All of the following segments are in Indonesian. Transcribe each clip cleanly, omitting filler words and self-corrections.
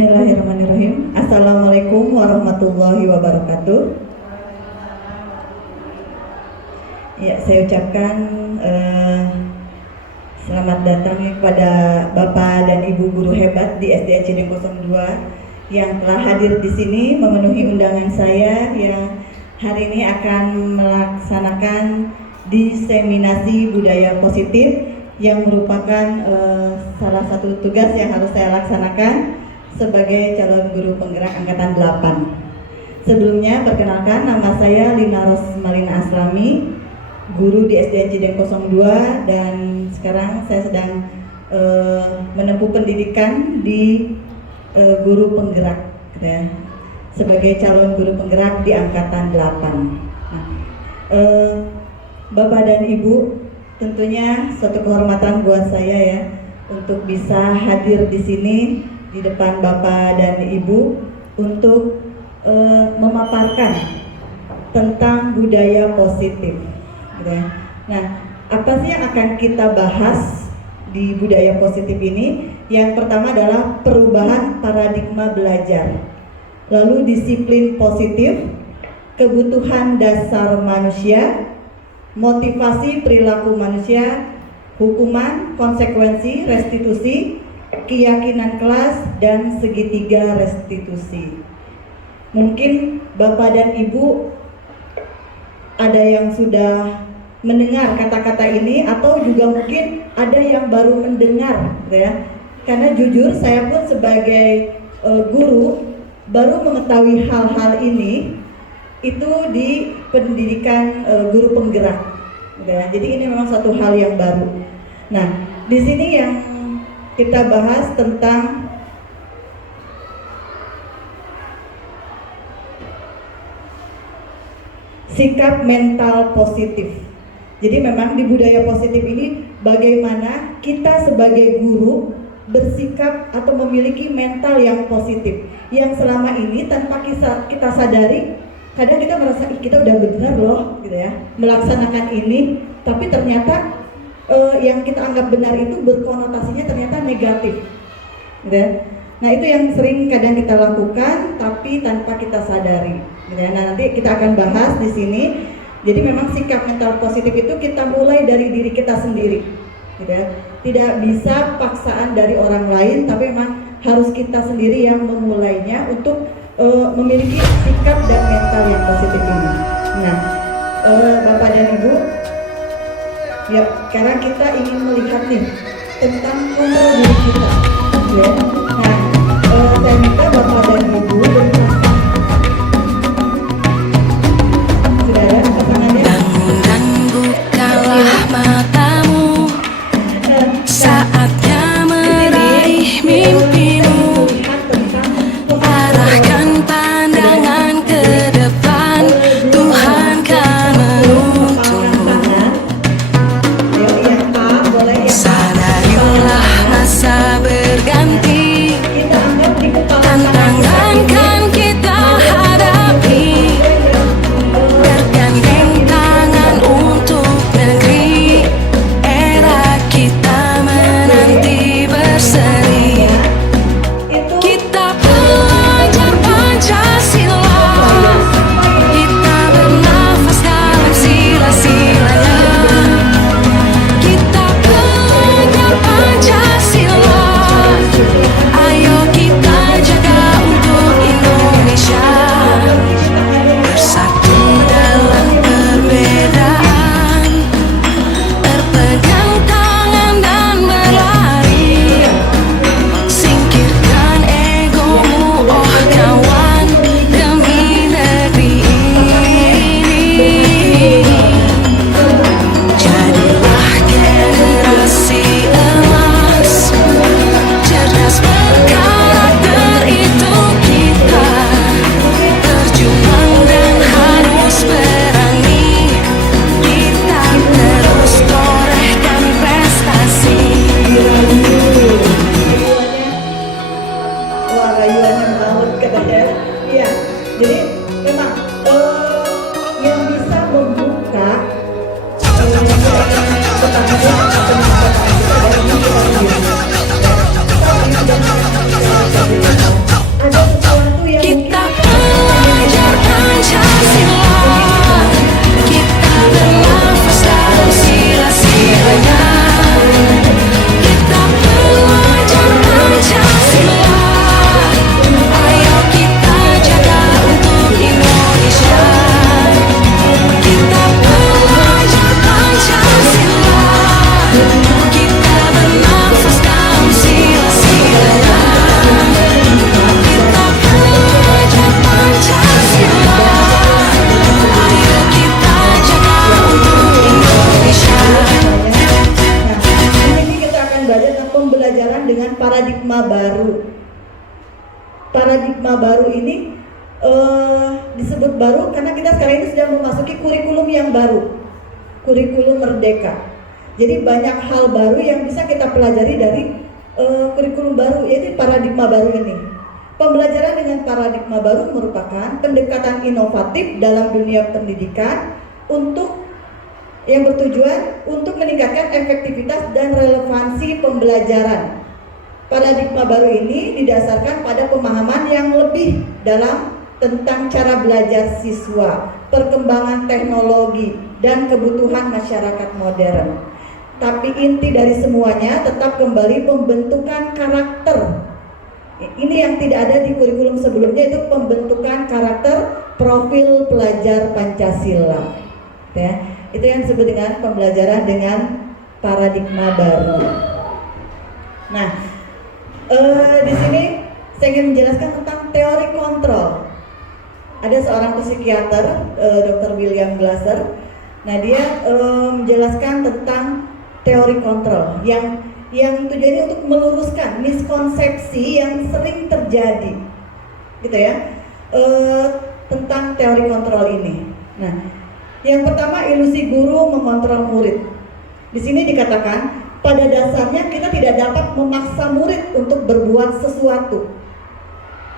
Bismillahirrahmanirrahim. Assalamualaikum warahmatullahi wabarakatuh. Ya, saya ucapkan selamat datang kepada Bapak dan Ibu guru hebat di SDN Cideng 02 yang telah hadir di sini memenuhi undangan saya yang hari ini akan melaksanakan diseminasi budaya positif yang merupakan salah satu tugas yang harus saya laksanakan sebagai calon guru penggerak angkatan 8. Sebelumnya perkenalkan, nama saya Lina Rosmalina Aslami, guru di SDN Cideng 02, dan sekarang saya sedang menempuh pendidikan di guru penggerak ya, sebagai calon guru penggerak di angkatan 8. Nah, Bapak dan Ibu, tentunya suatu kehormatan buat saya ya untuk bisa hadir di sini di depan Bapak dan Ibu untuk memaparkan tentang budaya positif. Gitu ya. Nah, apa sih yang akan kita bahas di budaya positif ini? Yang pertama adalah perubahan paradigma belajar, lalu disiplin positif, kebutuhan dasar manusia, motivasi perilaku manusia, hukuman, konsekuensi, restitusi, keyakinan kelas, dan segitiga restitusi. Mungkin Bapak dan Ibu ada yang sudah mendengar kata-kata ini atau juga mungkin ada yang baru mendengar ya. Karena jujur saya pun sebagai guru baru mengetahui hal-hal ini itu di pendidikan guru penggerak ya. Jadi ini memang satu hal yang baru. Nah, di sini yang kita bahas tentang sikap mental positif. Jadi memang di budaya positif ini bagaimana kita sebagai guru bersikap atau memiliki mental yang positif, yang selama ini tanpa kita sadari kadang kita merasa kita udah benar loh gitu ya melaksanakan ini, tapi ternyata yang kita anggap benar itu berkonotasinya ternyata negatif gitu ya. Nah, itu yang sering kadang kita lakukan tapi tanpa kita sadari gitu ya. Nah, nanti kita akan bahas di sini. Jadi memang sikap mental positif itu kita mulai dari diri kita sendiri gitu ya. Tidak bisa paksaan dari orang lain, tapi memang harus kita sendiri yang memulainya untuk memiliki sikap dan mental yang positif ini. Nah, Bapak dan Ibu, ya, sekarang kita ingin melihat nih tentang kontrol diri kita. Ya. Nah, saya minta Bapak dan Ibu sudah ada pasangannya. Bangun dan bukalah matamu, saatnya meraih mimpimu. Arahkan pandangan ke depan, Tuhan kan menuntunmu. Sadarilah masa baru. Paradigma baru ini disebut baru karena kita sekarang ini sudah memasuki kurikulum yang baru, kurikulum merdeka. Jadi banyak hal baru yang bisa kita pelajari dari kurikulum baru, yaitu paradigma baru ini. Pembelajaran dengan paradigma baru merupakan pendekatan inovatif dalam dunia pendidikan yang bertujuan untuk meningkatkan efektivitas dan relevansi pembelajaran. Paradigma baru ini didasarkan pada pemahaman yang lebih dalam tentang cara belajar siswa, perkembangan teknologi, dan kebutuhan masyarakat modern. Tapi inti dari semuanya tetap kembali pembentukan karakter. Ini yang tidak ada di kurikulum sebelumnya, itu pembentukan karakter profil pelajar Pancasila. Ya, itu yang disebut dengan pembelajaran dengan paradigma baru. Nah, di sini saya ingin menjelaskan tentang teori kontrol. Ada seorang psikiater, Dr. William Glasser. Nah, dia menjelaskan tentang teori kontrol yang tujuannya untuk meluruskan miskonsepsi yang sering terjadi, gitu ya, tentang teori kontrol ini. Nah, yang pertama, ilusi guru mengontrol murid. Di sini dikatakan pada dasarnya kita tidak dapat memaksa murid untuk berbuat sesuatu.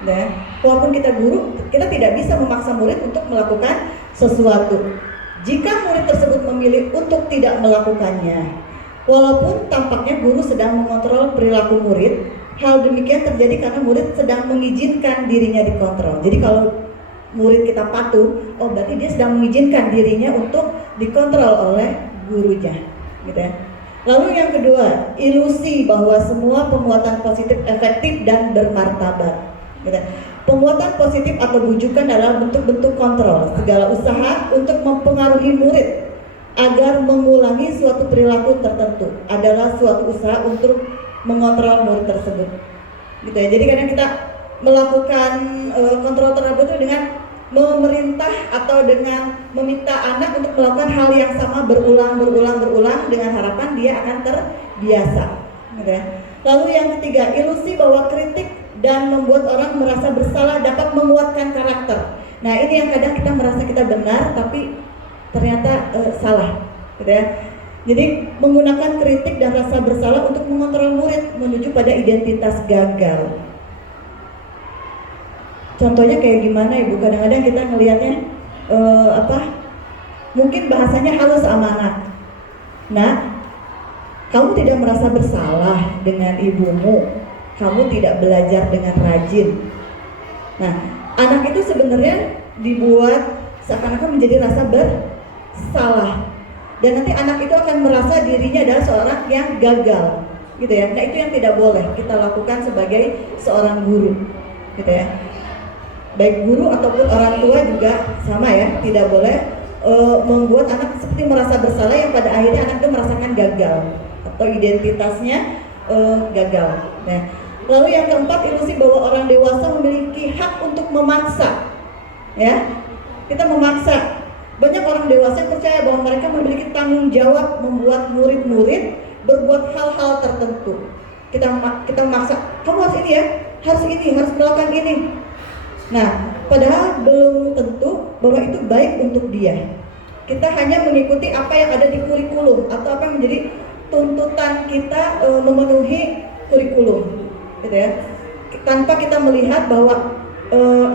Nah, walaupun kita guru, kita tidak bisa memaksa murid untuk melakukan sesuatu. Jika murid tersebut memilih untuk tidak melakukannya, walaupun tampaknya guru sedang mengontrol perilaku murid, hal demikian terjadi karena murid sedang mengizinkan dirinya dikontrol. Jadi kalau murid kita patuh, oh berarti dia sedang mengizinkan dirinya untuk dikontrol oleh gurunya, gitu ya. Lalu yang kedua, ilusi bahwa semua penguatan positif efektif dan bermartabat. Gitu. Penguatan positif atau bujukan adalah bentuk-bentuk kontrol. Segala usaha untuk mempengaruhi murid agar mengulangi suatu perilaku tertentu adalah suatu usaha untuk mengontrol murid tersebut. Gitu ya. Jadi kadang kita melakukan kontrol terhadap itu dengan memerintah atau dengan meminta anak untuk melakukan hal yang sama berulang dengan harapan dia akan terbiasa, gitu ya. Lalu yang ketiga, ilusi bahwa kritik dan membuat orang merasa bersalah dapat menguatkan karakter. Nah, ini yang kadang kita merasa kita benar tapi ternyata salah, gitu ya. Jadi menggunakan kritik dan rasa bersalah untuk mengontrol murid menuju pada identitas gagal. Contohnya kayak gimana Ibu? Kadang-kadang kita ngelihatnya mungkin bahasanya halus sama anak. Nah, kamu tidak merasa bersalah dengan ibumu, kamu tidak belajar dengan rajin. Nah, anak itu sebenarnya dibuat seakan-akan menjadi rasa bersalah, dan nanti anak itu akan merasa dirinya adalah seorang yang gagal, gitu ya. Nah, itu yang tidak boleh kita lakukan sebagai seorang guru, gitu ya. Baik guru ataupun orang tua juga sama ya, tidak boleh membuat anak seperti merasa bersalah yang pada akhirnya anak itu merasakan gagal atau identitasnya gagal. Nah, lalu yang keempat, ilusi bahwa orang dewasa memiliki hak untuk memaksa. Ya, kita memaksa. Banyak orang dewasa yang percaya bahwa mereka memiliki tanggung jawab membuat murid-murid berbuat hal-hal tertentu. Kita memaksa, kamu harus ini ya, harus ini, harus melakukan ini. Nah, padahal belum tentu bahwa itu baik untuk dia. Kita hanya mengikuti apa yang ada di kurikulum atau apa yang menjadi tuntutan kita memenuhi kurikulum, gitu ya. Tanpa kita melihat bahwa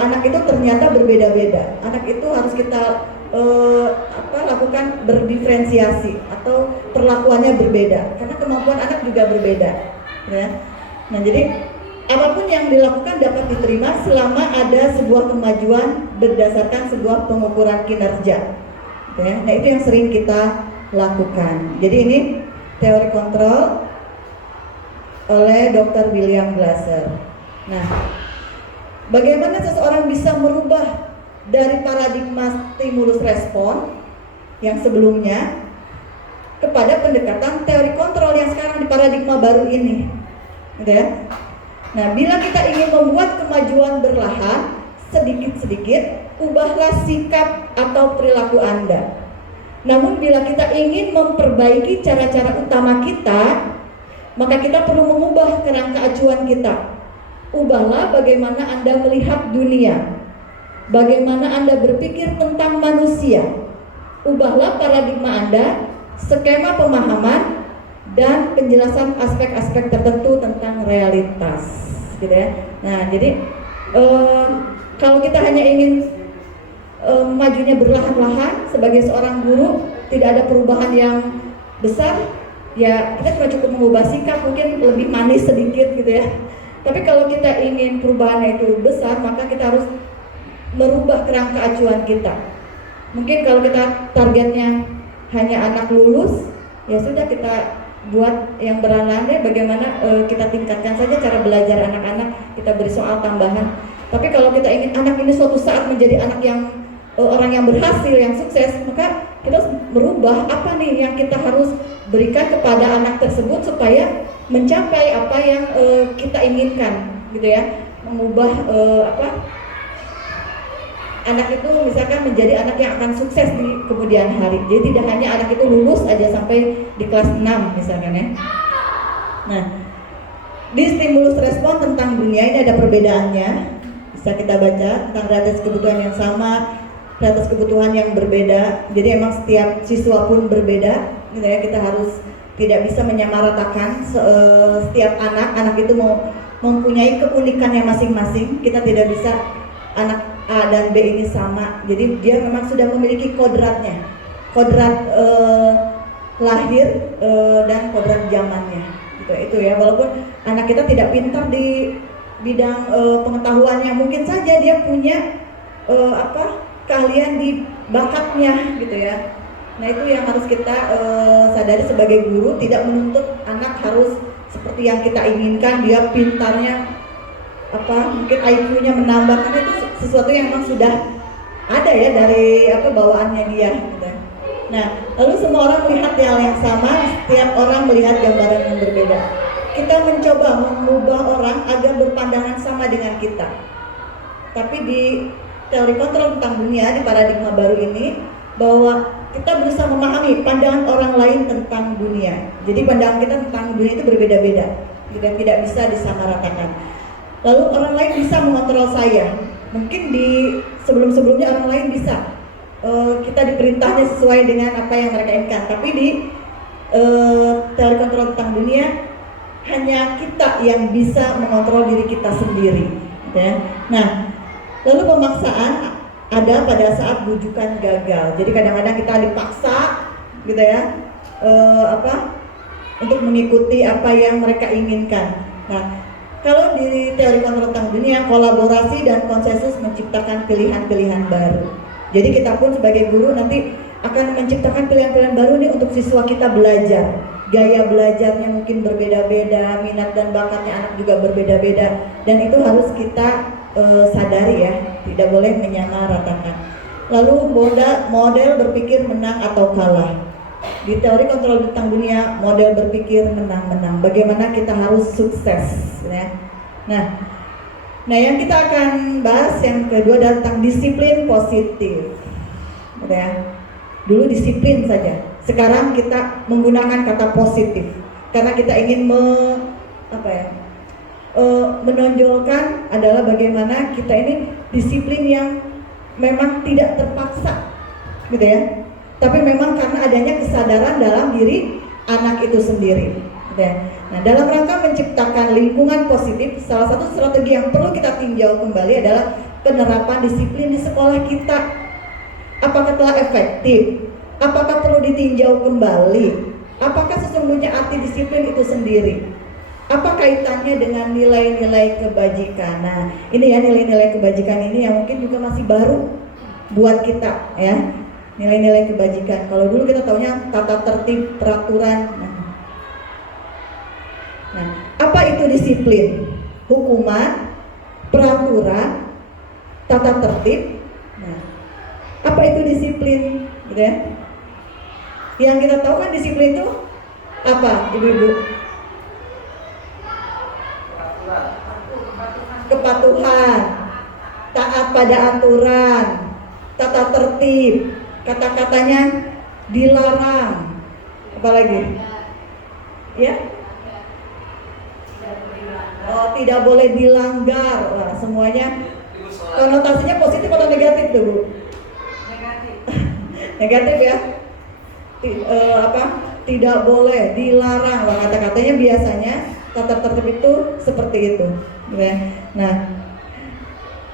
anak itu ternyata berbeda-beda. Anak itu harus kita lakukan berdiferensiasi atau perlakuannya berbeda karena kemampuan anak juga berbeda, ya. Nah, jadi apapun yang dilakukan dapat diterima selama ada sebuah kemajuan berdasarkan sebuah pengukuran kinerja, ya. Nah, itu yang sering kita lakukan. Jadi ini teori kontrol oleh Dr. William Glasser. Nah, bagaimana seseorang bisa merubah dari paradigma stimulus respon yang sebelumnya kepada pendekatan teori kontrol yang sekarang di paradigma baru ini, gitu ya. Nah, bila kita ingin membuat kemajuan berlahan, sedikit-sedikit, ubahlah sikap atau perilaku Anda. Namun bila kita ingin memperbaiki cara-cara utama kita, maka kita perlu mengubah kerangka acuan kita. Ubahlah bagaimana Anda melihat dunia, bagaimana Anda berpikir tentang manusia. Ubahlah paradigma Anda, skema pemahaman, dan penjelasan aspek-aspek tertentu tentang realitas, gitu ya. Nah, jadi kalau kita hanya ingin majunya berlahan-lahan sebagai seorang guru, tidak ada perubahan yang besar, ya kita cuma cukup mengubah sikap, mungkin lebih manis sedikit gitu ya. Tapi kalau kita ingin perubahannya itu besar, maka kita harus merubah kerangka acuan kita. Mungkin kalau kita targetnya hanya anak lulus, ya sudah kita buat yang beranak-anak, bagaimana kita tingkatkan saja cara belajar anak-anak, kita beri soal tambahan. Tapi kalau kita ingin anak ini suatu saat menjadi anak yang orang yang berhasil, yang sukses, maka kita harus merubah apa nih yang kita harus berikan kepada anak tersebut supaya mencapai apa yang kita inginkan, gitu ya. Mengubah anak itu misalkan menjadi anak yang akan sukses di kemudian hari. Jadi tidak hanya anak itu lulus aja sampai di kelas 6 misalkan ya. Nah, di stimulus respon tentang dunia ini ada perbedaannya. Bisa kita baca tentang realitas kebutuhan yang sama, realitas kebutuhan yang berbeda. Jadi emang setiap siswa pun berbeda, gitu ya. Kita harus tidak bisa menyamaratakan setiap anak itu mempunyai keunikannya masing-masing. Kita tidak bisa anak A dan B ini sama. Jadi dia memang sudah memiliki kodratnya, kodrat lahir dan kodrat zamannya. Gitu itu ya. Walaupun anak kita tidak pintar di bidang pengetahuannya, mungkin saja dia punya keahlian di bakatnya, gitu ya. Nah itu yang harus kita sadari sebagai guru, tidak menuntut anak harus seperti yang kita inginkan, dia pintarnya mungkin IQ-nya menambah, karena itu sesuatu yang memang sudah ada ya dari bawaannya dia, gitu. Nah, lalu semua orang melihat hal yang sama, setiap orang melihat gambaran yang berbeda. Kita mencoba mengubah orang agar berpandangan sama dengan kita. Tapi di teori kontrol tentang dunia, di paradigma baru ini, bahwa kita berusaha memahami pandangan orang lain tentang dunia. Jadi pandangan kita tentang dunia itu berbeda-beda, tidak bisa disamaratakan. Lalu orang lain bisa mengontrol saya. Mungkin di sebelum-sebelumnya orang lain bisa kita diperintahnya sesuai dengan apa yang mereka inginkan. Tapi di teori kontrol tentang dunia, hanya kita yang bisa mengontrol diri kita sendiri, gitu ya. Nah, lalu pemaksaan ada pada saat bujukan gagal. Jadi kadang-kadang kita dipaksa, gitu ya, untuk mengikuti apa yang mereka inginkan. Nah, kalau di teori kontrol tentang dunia, kolaborasi dan konsensus menciptakan pilihan-pilihan baru. Jadi kita pun sebagai guru nanti akan menciptakan pilihan-pilihan baru nih untuk siswa kita belajar. Gaya belajarnya mungkin berbeda-beda, minat dan bakatnya anak juga berbeda-beda, dan itu harus kita sadari ya, tidak boleh menyamaratakan. Lalu model berpikir menang atau kalah. Di teori kontrol tentang dunia, model berpikir menang-menang. Bagaimana kita harus sukses, ya. Nah, yang kita akan bahas yang kedua adalah tentang disiplin positif, ya. Dulu disiplin saja. Sekarang kita menggunakan kata positif karena kita ingin menonjolkan adalah bagaimana kita ini disiplin yang memang tidak terpaksa, gitu ya. Tapi memang karena adanya kesadaran dalam diri anak itu sendiri, gitu ya. Nah, dalam rangka menciptakan lingkungan positif, salah satu strategi yang perlu kita tinjau kembali adalah penerapan disiplin di sekolah kita. Apakah telah efektif? Apakah perlu ditinjau kembali? Apakah sesungguhnya arti disiplin itu sendiri? Apa kaitannya dengan nilai-nilai kebajikan? Nah, ini ya, nilai-nilai kebajikan ini yang mungkin juga masih baru buat kita, ya. Nilai-nilai kebajikan. Kalau dulu kita taunya tata tertib, peraturan. Nah, apa itu disiplin? Hukuman, peraturan, tata tertib. Nah, apa itu disiplin? Gitu ya. Yang kita tahu kan disiplin itu apa, ibu-ibu? Kepatuhan, taat pada aturan, tata tertib, kata-katanya dilarang. Apalagi? Ya? tidak boleh dilanggar. Wah, semuanya konotasinya positif atau negatif tuh, Bu? Negatif. Negatif ya. Tidak boleh, dilarang. Wah, kata-katanya biasanya tata tertib itu seperti itu, gitu ya. Nah,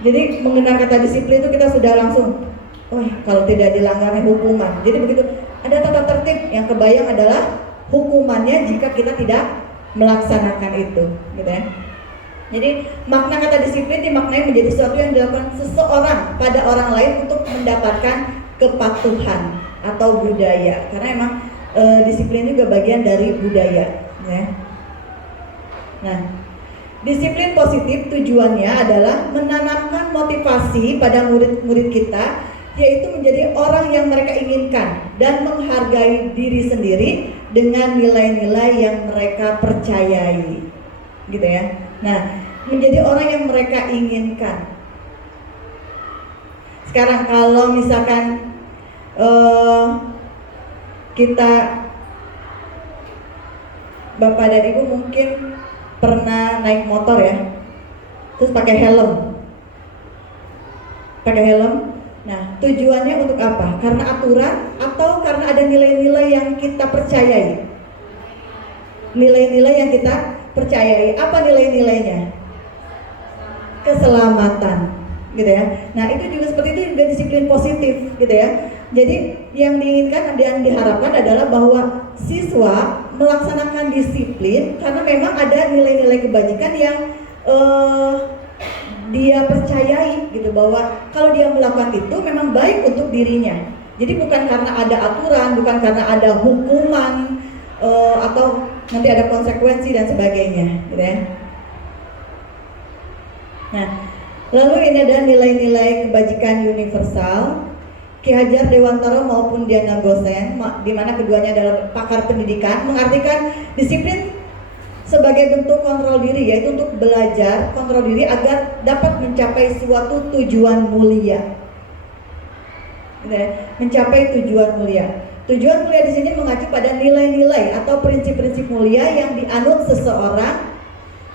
jadi mengenal kata disiplin itu kita sudah langsung, wah, kalau tidak dilanggar hukuman. Jadi begitu ada tata tertib, yang kebayang adalah hukumannya jika kita tidak melaksanakan itu, gitu ya. Jadi makna kata disiplin dimaknai menjadi sesuatu yang dilakukan seseorang pada orang lain untuk mendapatkan kepatuhan atau budaya. Karena emang disiplin juga bagian dari budaya, ya. Nah, disiplin positif tujuannya adalah menanamkan motivasi pada murid-murid kita, yaitu menjadi orang yang mereka inginkan dan menghargai diri sendiri dengan nilai-nilai yang mereka percayai, gitu ya. Nah, menjadi orang yang mereka inginkan. Sekarang kalau misalkan kita, Bapak dan Ibu mungkin pernah naik motor ya, terus pakai helm. Nah, tujuannya untuk apa? Karena aturan atau karena ada nilai-nilai yang kita percayai? Nilai-nilai yang kita percayai. Apa nilai-nilainya? Keselamatan, gitu ya. Nah, itu juga seperti itu, juga disiplin positif, gitu ya. Jadi yang diinginkan dan diharapkan adalah bahwa siswa melaksanakan disiplin karena memang ada nilai-nilai kebajikan yang dia percayai, gitu, bahwa kalau dia melakukan itu memang baik untuk dirinya. Jadi bukan karena ada aturan, bukan karena ada hukuman atau nanti ada konsekuensi dan sebagainya, gitu ya. Nah, lalu ini ada nilai-nilai kebajikan universal. Ki Hajar Dewantara maupun Diana Gosen, di mana keduanya adalah pakar pendidikan, mengartikan disiplin sebagai bentuk kontrol diri, yaitu untuk belajar kontrol diri agar dapat mencapai suatu tujuan mulia. Mencapai tujuan mulia. Tujuan mulia di sini mengacu pada nilai-nilai atau prinsip-prinsip mulia yang dianut seseorang.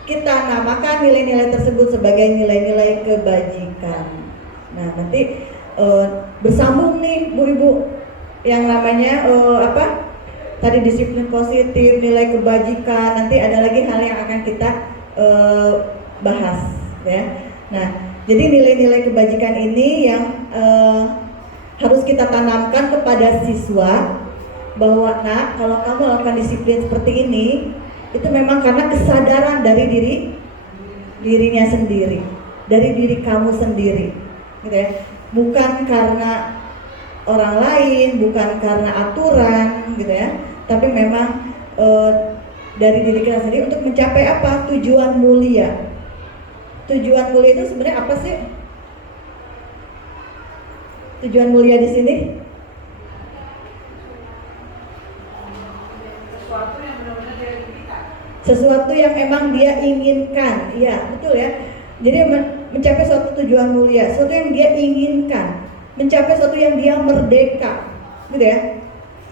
Kita namakan nilai-nilai tersebut sebagai nilai-nilai kebajikan. Nah, nanti bersambung nih Bu Ibu, yang namanya tadi disiplin positif, nilai kebajikan, nanti ada lagi hal yang akan kita bahas, ya. Nah, jadi nilai-nilai kebajikan ini yang harus kita tanamkan kepada siswa, bahwa nak, kalau kamu melakukan disiplin seperti ini, itu memang karena kesadaran dari dirinya sendiri, dari diri kamu sendiri, gitu ya. Bukan karena orang lain, bukan karena aturan, gitu ya, tapi memang dari diri kita sendiri untuk mencapai apa? Tujuan mulia. Tujuan mulia itu sebenarnya apa sih? Tujuan mulia di sini? Sesuatu yang emang dia inginkan, iya betul ya. Jadi mencapai suatu tujuan mulia, sesuatu yang dia inginkan, mencapai sesuatu yang dia merdeka, gitu ya.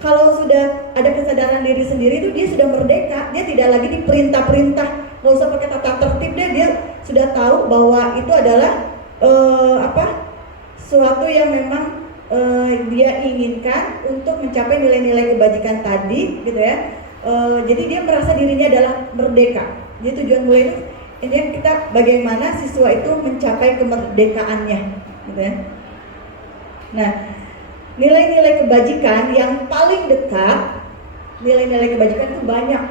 Kalau sudah ada kesadaran diri sendiri itu dia sudah merdeka, dia tidak lagi diperintah-perintah, nggak usah pakai tata tertib deh, dia sudah tahu bahwa itu adalah sesuatu yang memang dia inginkan untuk mencapai nilai-nilai kebajikan tadi, gitu ya. Jadi dia merasa dirinya adalah merdeka. Jadi tujuan mulia itu intinya kita bagaimana siswa itu mencapai kemerdekaannya, gitu ya. Nah, nilai-nilai kebajikan yang paling dekat, nilai-nilai kebajikan itu banyak.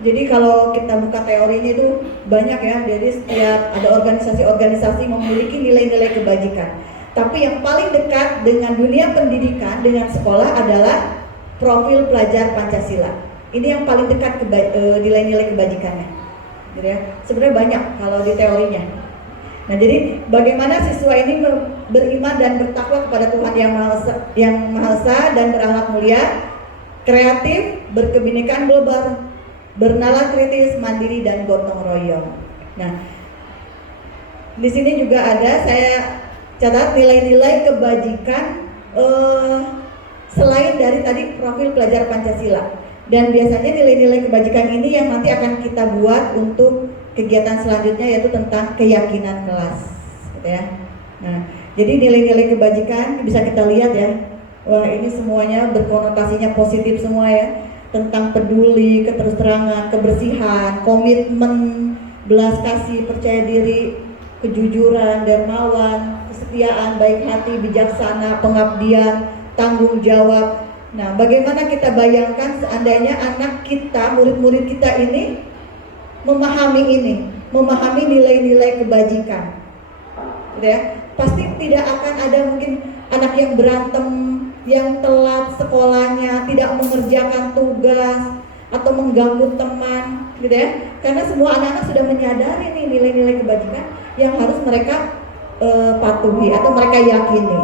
Jadi kalau kita buka teorinya itu banyak ya. Jadi setiap ada organisasi-organisasi memiliki nilai-nilai kebajikan. Tapi yang paling dekat dengan dunia pendidikan, dengan sekolah adalah profil pelajar Pancasila. Ini yang paling dekat nilai-nilai kebajikannya, gitu ya. Sebenarnya banyak kalau di teorinya. Nah, jadi bagaimana siswa ini beriman dan bertakwa kepada Tuhan yang Maha Esa dan berakhlak mulia, kreatif, berkebinekaan global, bernalar kritis, mandiri dan gotong royong. Nah, di sini juga ada saya catat nilai-nilai kebajikan selain dari tadi profil pelajar Pancasila. Dan biasanya nilai-nilai kebajikan ini yang nanti akan kita buat untuk kegiatan selanjutnya yaitu tentang keyakinan kelas, gitu ya. Nah, jadi nilai-nilai kebajikan bisa kita lihat ya. Wah, ini semuanya berkonotasinya positif semua ya. Tentang peduli, keterus-terangan, kebersihan, komitmen, belas kasih, percaya diri, kejujuran, dermawan, kesetiaan, baik hati, bijaksana, pengabdian, tanggung jawab. Nah, bagaimana kita bayangkan seandainya anak kita, murid-murid kita ini memahami nilai-nilai kebajikan, gitu ya. Pasti tidak akan ada mungkin anak yang berantem, yang telat sekolahnya, tidak mengerjakan tugas, atau mengganggu teman, gitu ya. Karena semua anak-anak sudah menyadari nih nilai-nilai kebajikan yang harus mereka patuhi atau mereka yakini.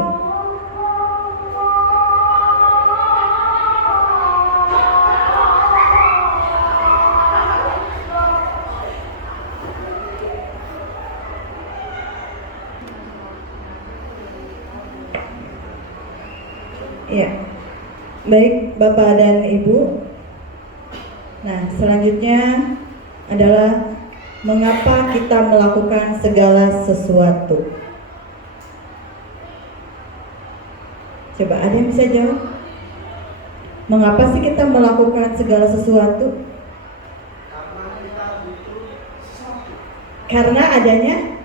Ya, baik Bapak dan Ibu. Nah, selanjutnya adalah mengapa kita melakukan segala sesuatu. Coba ada yang bisa jawab? Mengapa sih kita melakukan segala sesuatu? Karena adanya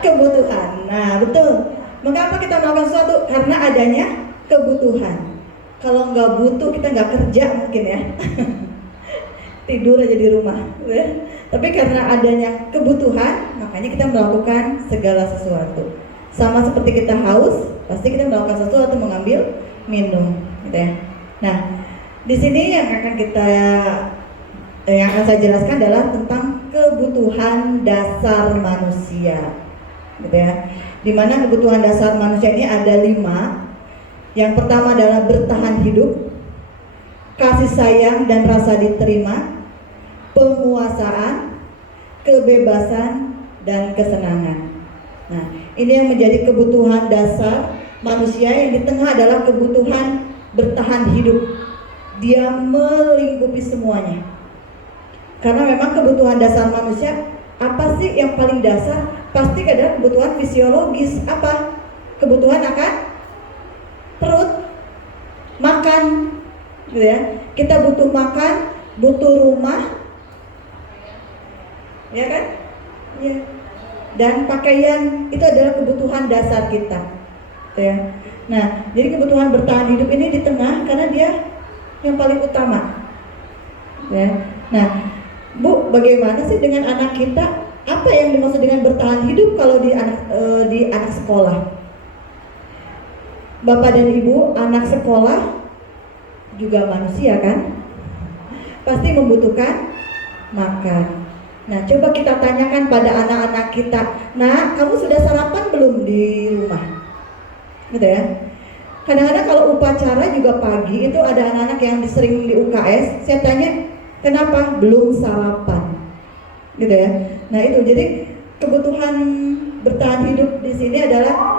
kebutuhan. Nah, betul. Mengapa kita melakukan sesuatu? Karena adanya kebutuhan. Kalau nggak butuh kita nggak kerja mungkin ya. Tidur aja di rumah ya. Tapi karena adanya kebutuhan, makanya kita melakukan segala sesuatu. Sama seperti kita haus, pasti kita melakukan sesuatu, mengambil minum gitu ya. Nah, di sini yang akan saya jelaskan adalah tentang kebutuhan dasar manusia gitu ya. Dimana kebutuhan dasar manusia ini ada 5. Yang pertama adalah bertahan hidup, kasih sayang dan rasa diterima, penguasaan, kebebasan, dan kesenangan. Nah, ini yang menjadi kebutuhan dasar manusia. Yang di tengah adalah kebutuhan bertahan hidup. Dia melingkupi semuanya. Karena memang kebutuhan dasar manusia, apa sih yang paling dasar? Pasti adalah kebutuhan fisiologis. Apa? Kebutuhan akan perut, makan, gitu ya. Kita butuh makan, butuh rumah, ya kan? Ya. Dan pakaian itu adalah kebutuhan dasar kita, gitu ya. Nah, jadi kebutuhan bertahan hidup ini di tengah karena dia yang paling utama, ya. Nah, Bu, bagaimana sih dengan anak kita? Apa yang dimaksud dengan bertahan hidup kalau di anak sekolah? Bapak dan Ibu, anak sekolah juga manusia kan? Pasti membutuhkan makan. Nah, coba kita tanyakan pada anak-anak kita, nah, kamu sudah sarapan belum di rumah? Gitu ya. Kadang-kadang kalau upacara juga pagi itu ada anak-anak yang sering di UKS, saya tanya, kenapa belum sarapan? Gitu ya. Nah, itu jadi kebutuhan bertahan hidup di sini adalah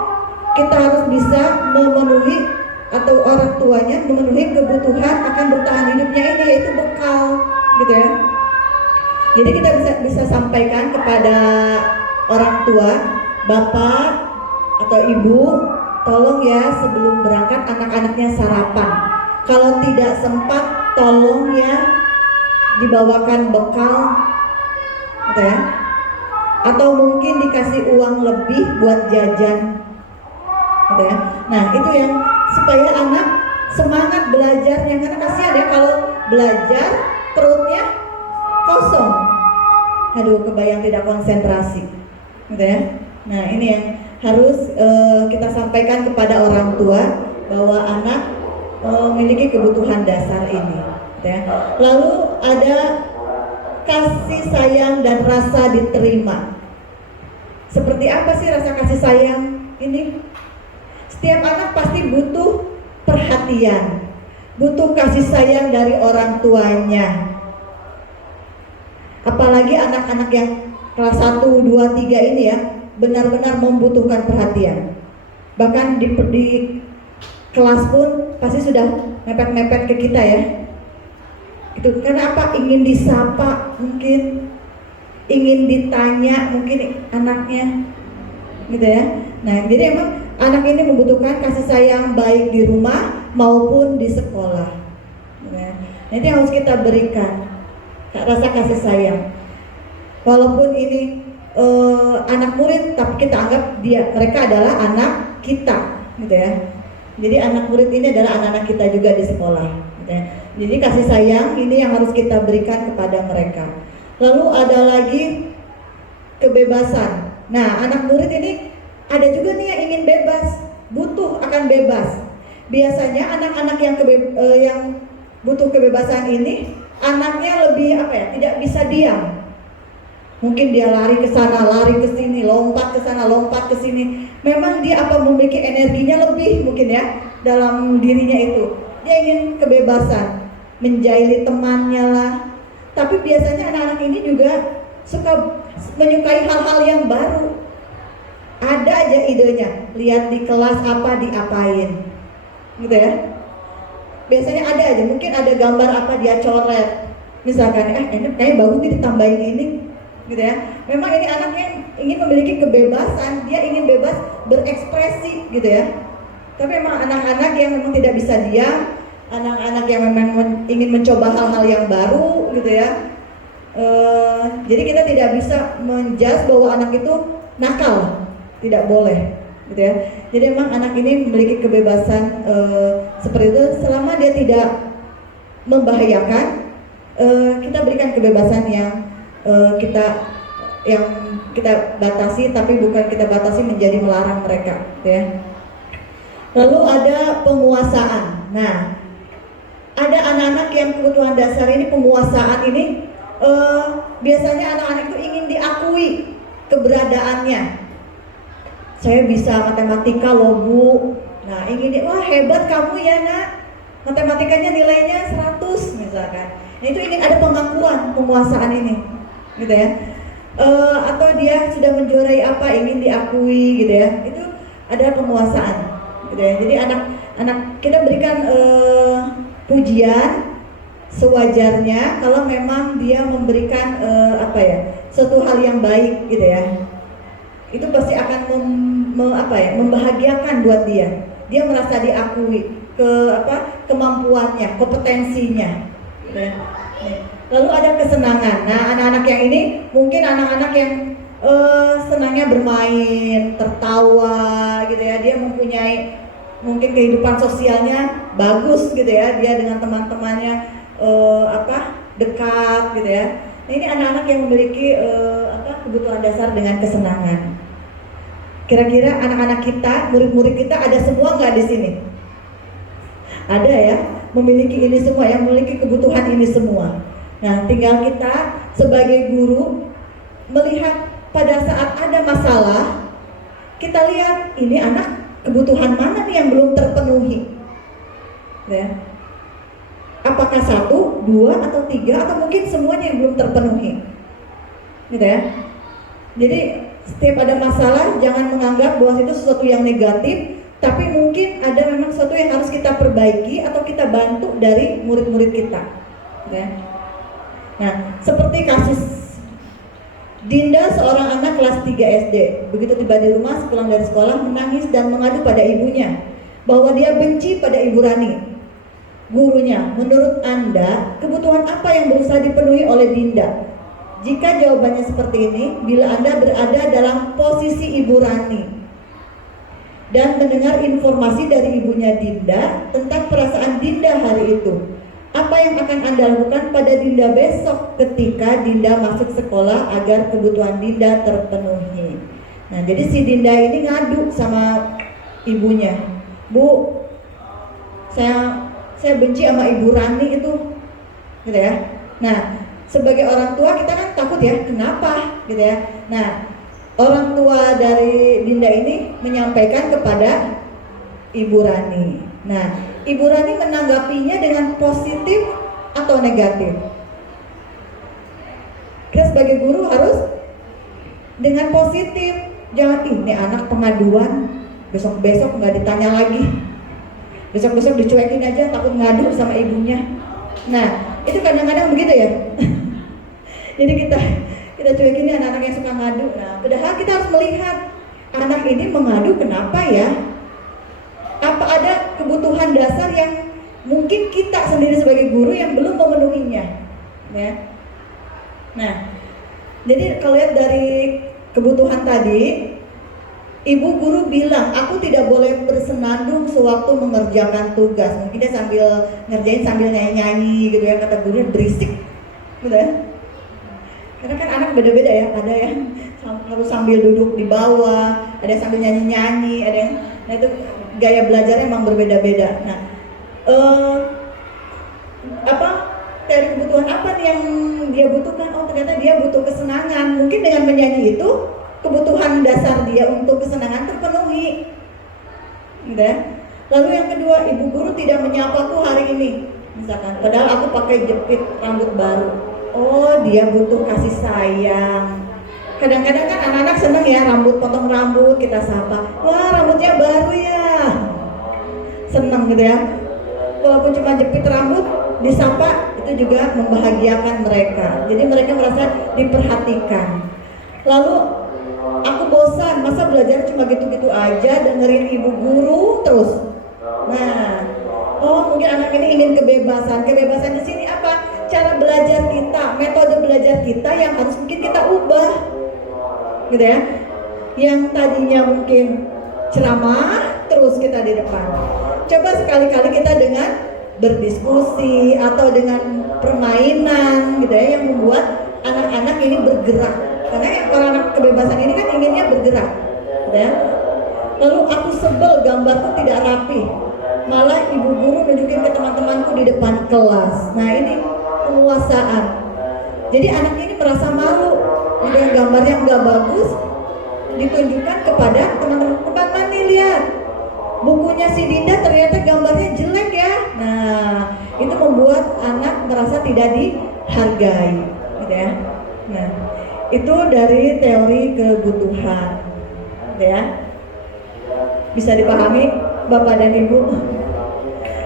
kita harus bisa memenuhi atau orang tuanya memenuhi kebutuhan akan bertahan hidupnya ini, yaitu bekal, gitu ya. Jadi kita bisa sampaikan kepada orang tua, bapak atau ibu, tolong ya sebelum berangkat anak-anaknya sarapan. Kalau tidak sempat, tolong ya dibawakan bekal, gitu ya. Atau mungkin dikasih uang lebih buat jajan. Gitu ya. Nah, itu yang supaya anak semangat belajarnya, karena kasihan ya kalau belajar perutnya kosong. Aduh, kebayang tidak konsentrasi, gitu ya. Nah, ini yang harus kita sampaikan kepada orang tua bahwa anak memiliki kebutuhan dasar ini, gitu ya. Lalu ada kasih sayang dan rasa diterima. Seperti apa sih rasa kasih sayang ini? Setiap anak pasti butuh perhatian, butuh kasih sayang dari orang tuanya. Apalagi anak-anak yang kelas 1, 2, 3 ini ya, benar-benar membutuhkan perhatian. Bahkan di kelas pun pasti sudah mepet-mepet ke kita ya. Itu karena apa? Ingin disapa mungkin, ingin ditanya mungkin anaknya, gitu ya. Nah, jadi emang anak ini membutuhkan kasih sayang baik di rumah maupun di sekolah. Nah, itu yang harus kita berikan, rasa kasih sayang. Walaupun ini anak murid, tapi kita anggap mereka adalah anak kita, gitu ya. Jadi anak murid ini adalah anak-anak kita juga di sekolah, gitu ya. Jadi kasih sayang ini yang harus kita berikan kepada mereka. Lalu ada lagi kebebasan. Nah, anak murid ini ada juga nih yang ingin bebas, butuh akan bebas. Biasanya anak-anak yang butuh kebebasan ini, anaknya lebih tidak bisa diam. Mungkin dia lari ke sana, lari ke sini, lompat ke sana, lompat ke sini. Memang dia memiliki energinya lebih mungkin ya dalam dirinya itu. Dia ingin kebebasan, menjahili temannya lah. Tapi biasanya anak-anak ini juga suka menyukai hal-hal yang baru. Ada aja idenya, lihat di kelas apa diapain, gitu ya. Biasanya ada aja, mungkin ada gambar apa dia coret. Misalkan, ini kayaknya bagus nih ditambahin ini, gitu ya. Memang ini anaknya ingin memiliki kebebasan, dia ingin bebas berekspresi, gitu ya. Tapi memang anak-anak yang memang tidak bisa diam, anak-anak yang memang ingin mencoba hal-hal yang baru, gitu ya. Jadi kita tidak bisa menjudge bahwa anak itu nakal, tidak boleh, gitu ya. Jadi memang anak ini memiliki kebebasan seperti itu selama dia tidak membahayakan. Kita berikan kebebasan yang kita batasi, tapi bukan kita batasi menjadi melarang mereka, gitu ya. Lalu ada penguasaan. Nah, ada anak-anak yang kebutuhan dasar ini, penguasaan ini biasanya anak-anak itu ingin diakui keberadaannya. Saya bisa matematika loh Bu. Nah, wah hebat kamu ya nak, matematikanya nilainya 100 misalkan. Nah, itu ingin ada pengakuan, penguasaan ini, gitu ya. Atau dia sudah menjuarai apa, ingin diakui, gitu ya. Itu ada penguasaan, gitu ya. Jadi anak kita berikan pujian sewajarnya kalau memang dia memberikan suatu hal yang baik, gitu ya. Itu pasti akan membahagiakan buat dia. Dia merasa diakui kemampuannya, kompetensinya, gitu ya. Lalu ada kesenangan. Nah, anak-anak yang ini mungkin anak-anak yang senangnya bermain, tertawa, gitu ya. Dia mempunyai mungkin kehidupan sosialnya bagus, gitu ya. Dia dengan teman-temannya dekat, gitu ya. Nah, ini anak-anak yang memiliki kebutuhan dasar dengan kesenangan. Kira-kira anak-anak kita, murid-murid kita ada semua nggak di sini? Ada ya, memiliki ini semua, yang memiliki kebutuhan ini semua. Nah, tinggal kita sebagai guru melihat pada saat ada masalah, kita lihat ini anak kebutuhan mana nih yang belum terpenuhi, ya. Apakah 1, 2, atau 3, atau mungkin semuanya yang belum terpenuhi, gitu ya. Jadi setiap ada masalah jangan menganggap bahwa itu sesuatu yang negatif, tapi mungkin ada memang sesuatu yang harus kita perbaiki atau kita bantu dari murid-murid kita, gitu ya. Nah, seperti kasus Dinda, seorang anak kelas 3 SD, begitu tiba di rumah sepulang dari sekolah menangis dan mengadu pada ibunya bahwa dia benci pada Ibu Rani, gurunya. Menurut Anda, kebutuhan apa yang berusaha dipenuhi oleh Dinda? Jika jawabannya seperti ini, bila Anda berada dalam posisi Ibu Rani dan mendengar informasi dari ibunya Dinda tentang perasaan Dinda hari itu, apa yang akan Anda lakukan pada Dinda besok ketika Dinda masuk sekolah agar kebutuhan Dinda terpenuhi? Nah, jadi si Dinda ini ngadu sama ibunya, Bu, saya benci sama Ibu Rani itu, gitu ya. Nah, sebagai orang tua kita kan takut ya, kenapa, gitu ya. Nah, orang tua dari Dinda ini menyampaikan kepada Ibu Rani. Nah, Ibu Rani menanggapinya dengan positif atau negatif? Kita sebagai guru harus dengan positif. Jangan, ini anak pengaduan, besok-besok nggak ditanya lagi, besok-besok dicuekin aja, takut ngadu sama ibunya. Nah, itu kadang-kadang begitu ya. Jadi Kita cuekin nih anak-anak yang suka ngadu. Nah, padahal kita harus melihat anak ini mengadu kenapa ya? Apa ada kebutuhan dasar yang mungkin kita sendiri sebagai guru yang belum memenuhinya, ya. Nah, jadi kalau lihat dari kebutuhan tadi, ibu guru bilang, aku tidak boleh bersenandung sewaktu mengerjakan tugas. Mungkin dia sambil ngerjain sambil nyanyi-nyanyi gitu ya, kata gurunya berisik, gitu ya. Karena kan anak beda-beda ya, ada yang harus sambil duduk di bawah, ada yang sambil nyanyi-nyanyi, ada yang, nah itu gaya belajarnya emang berbeda-beda. Nah, dari kebutuhan apa nih yang dia butuhkan? Oh, ternyata dia butuh kesenangan. Mungkin dengan menyanyi itu kebutuhan dasar dia untuk kesenangan terpenuhi, gitu ya. Lalu yang kedua, ibu guru tidak menyapaku hari ini, misalkan, padahal aku pakai jepit rambut baru. Oh, dia butuh kasih sayang. Kadang-kadang kan anak-anak seneng ya, potong rambut kita sapa, wah rambutnya baru ya, seneng gitu ya. Walaupun cuma jepit rambut, disapa itu juga membahagiakan mereka. Jadi mereka merasa diperhatikan. Lalu aku bosan, masa belajar cuma gitu-gitu aja, dengerin ibu guru terus. Nah, oh mungkin anak ini ingin kebebasan. Kebebasan di sini apa? Cara belajar kita, metode belajar kita yang harus mungkin kita ubah, gitu ya. Yang tadinya mungkin ceramah, terus kita di depan. Coba sekali-kali kita dengan berdiskusi atau dengan permainan, gitu ya, yang membuat anak-anak ini bergerak. Karena orang anak kebebasan ini kan inginnya bergerak, gitu ya. Lalu aku sebel gambarku tidak rapi, malah ibu guru nunjukin ke teman-temanku di depan kelas. Nah ini penguasaan. Jadi anak ini merasa malu dengan gambar yang nggak bagus ditunjukkan kepada teman-teman. Teman-teman nih lihat, bukunya si Dinda ternyata gambarnya jelek ya. Nah itu membuat anak merasa tidak dihargai, gitu ya. Nah itu dari teori kebutuhan, gitu ya. Bisa dipahami Bapak dan Ibu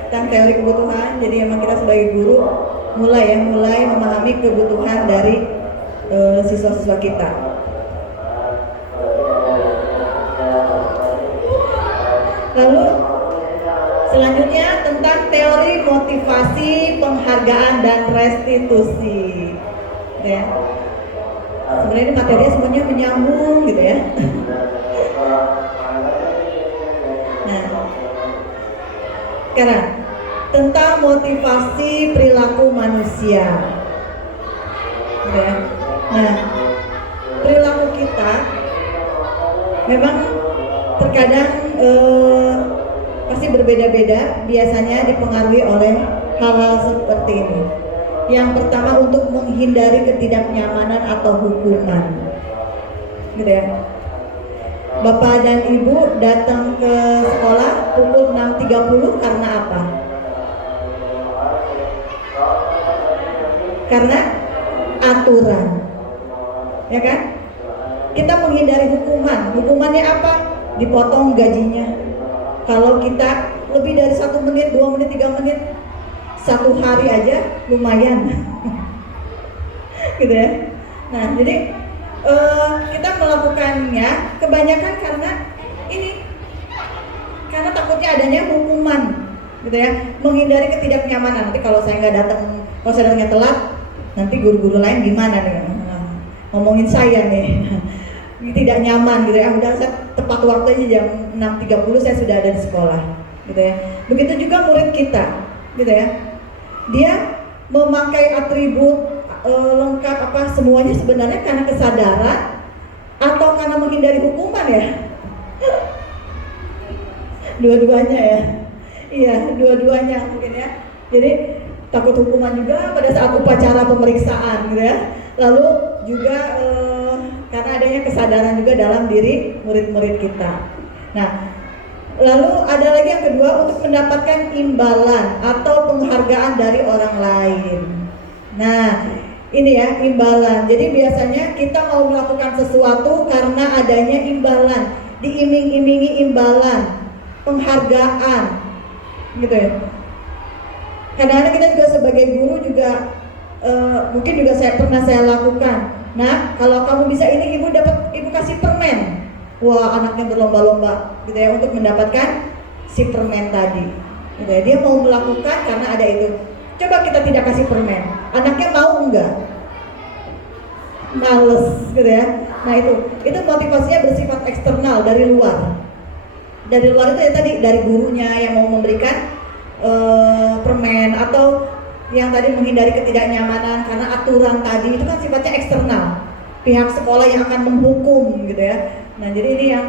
tentang teori kebutuhan. Jadi emang kita sebagai guru mulai memahami kebutuhan dari siswa-siswa kita. Lalu selanjutnya tentang teori motivasi, penghargaan dan restitusi, ya. Sebenarnya ini materinya semuanya menyambung, gitu ya. Nah, sekarang tentang motivasi perilaku manusia, ya. Nah, perilaku kita memang terkadang pasti berbeda-beda, biasanya dipengaruhi oleh hal-hal seperti ini. Yang pertama, untuk menghindari ketidaknyamanan atau hukuman, gitu ya. Bapak dan Ibu datang ke sekolah pukul 6.30 karena apa? Karena aturan, ya kan? Kita menghindari hukuman. Hukumannya apa? Dipotong gajinya. Kalau kita lebih dari 1 menit, 2 menit, 3 menit, 1 hari aja lumayan. Gitu ya. Nah, jadi kita melakukannya kebanyakan karena ini, karena takutnya adanya hukuman, gitu ya, menghindari ketidaknyamanan. Nanti kalau saya nggak datang, kalau saya datangnya telat, nanti guru-guru lain gimana nih, ngomongin saya nih, tidak nyaman, gitu ya. Udah saya tepat waktunya jam 6.30 saya sudah ada di sekolah, gitu ya. Begitu juga murid kita, gitu ya. Dia memakai atribut lengkap apa semuanya sebenarnya karena kesadaran atau karena menghindari hukuman ya? Dua-duanya ya. Iya, dua-duanya mungkin ya. Jadi takut hukuman juga pada saat upacara pemeriksaan, gitu ya. Lalu juga karena adanya kesadaran juga dalam diri murid-murid kita. Nah, lalu ada lagi yang kedua, untuk mendapatkan imbalan atau penghargaan dari orang lain. Nah, ini ya, imbalan. Jadi biasanya kita mau melakukan sesuatu karena adanya imbalan, diiming-imingi imbalan, penghargaan, gitu ya. Kadang-kadang kita juga sebagai guru juga mungkin juga pernah saya lakukan. Nah, kalau kamu bisa ini, ibu kasih permen. Wah, anaknya berlomba-lomba gitu ya untuk mendapatkan si permen tadi. Gitu ya. Dia mau melakukan karena ada itu. Coba kita tidak kasih permen, anaknya mau enggak? Males gitu ya. Nah itu motivasinya bersifat eksternal dari luar. Dari luar itu ya tadi dari gurunya yang mau memberikan permen, atau yang tadi menghindari ketidaknyamanan karena aturan tadi, itu kan sifatnya eksternal. Pihak sekolah yang akan menghukum gitu ya. Nah jadi ini yang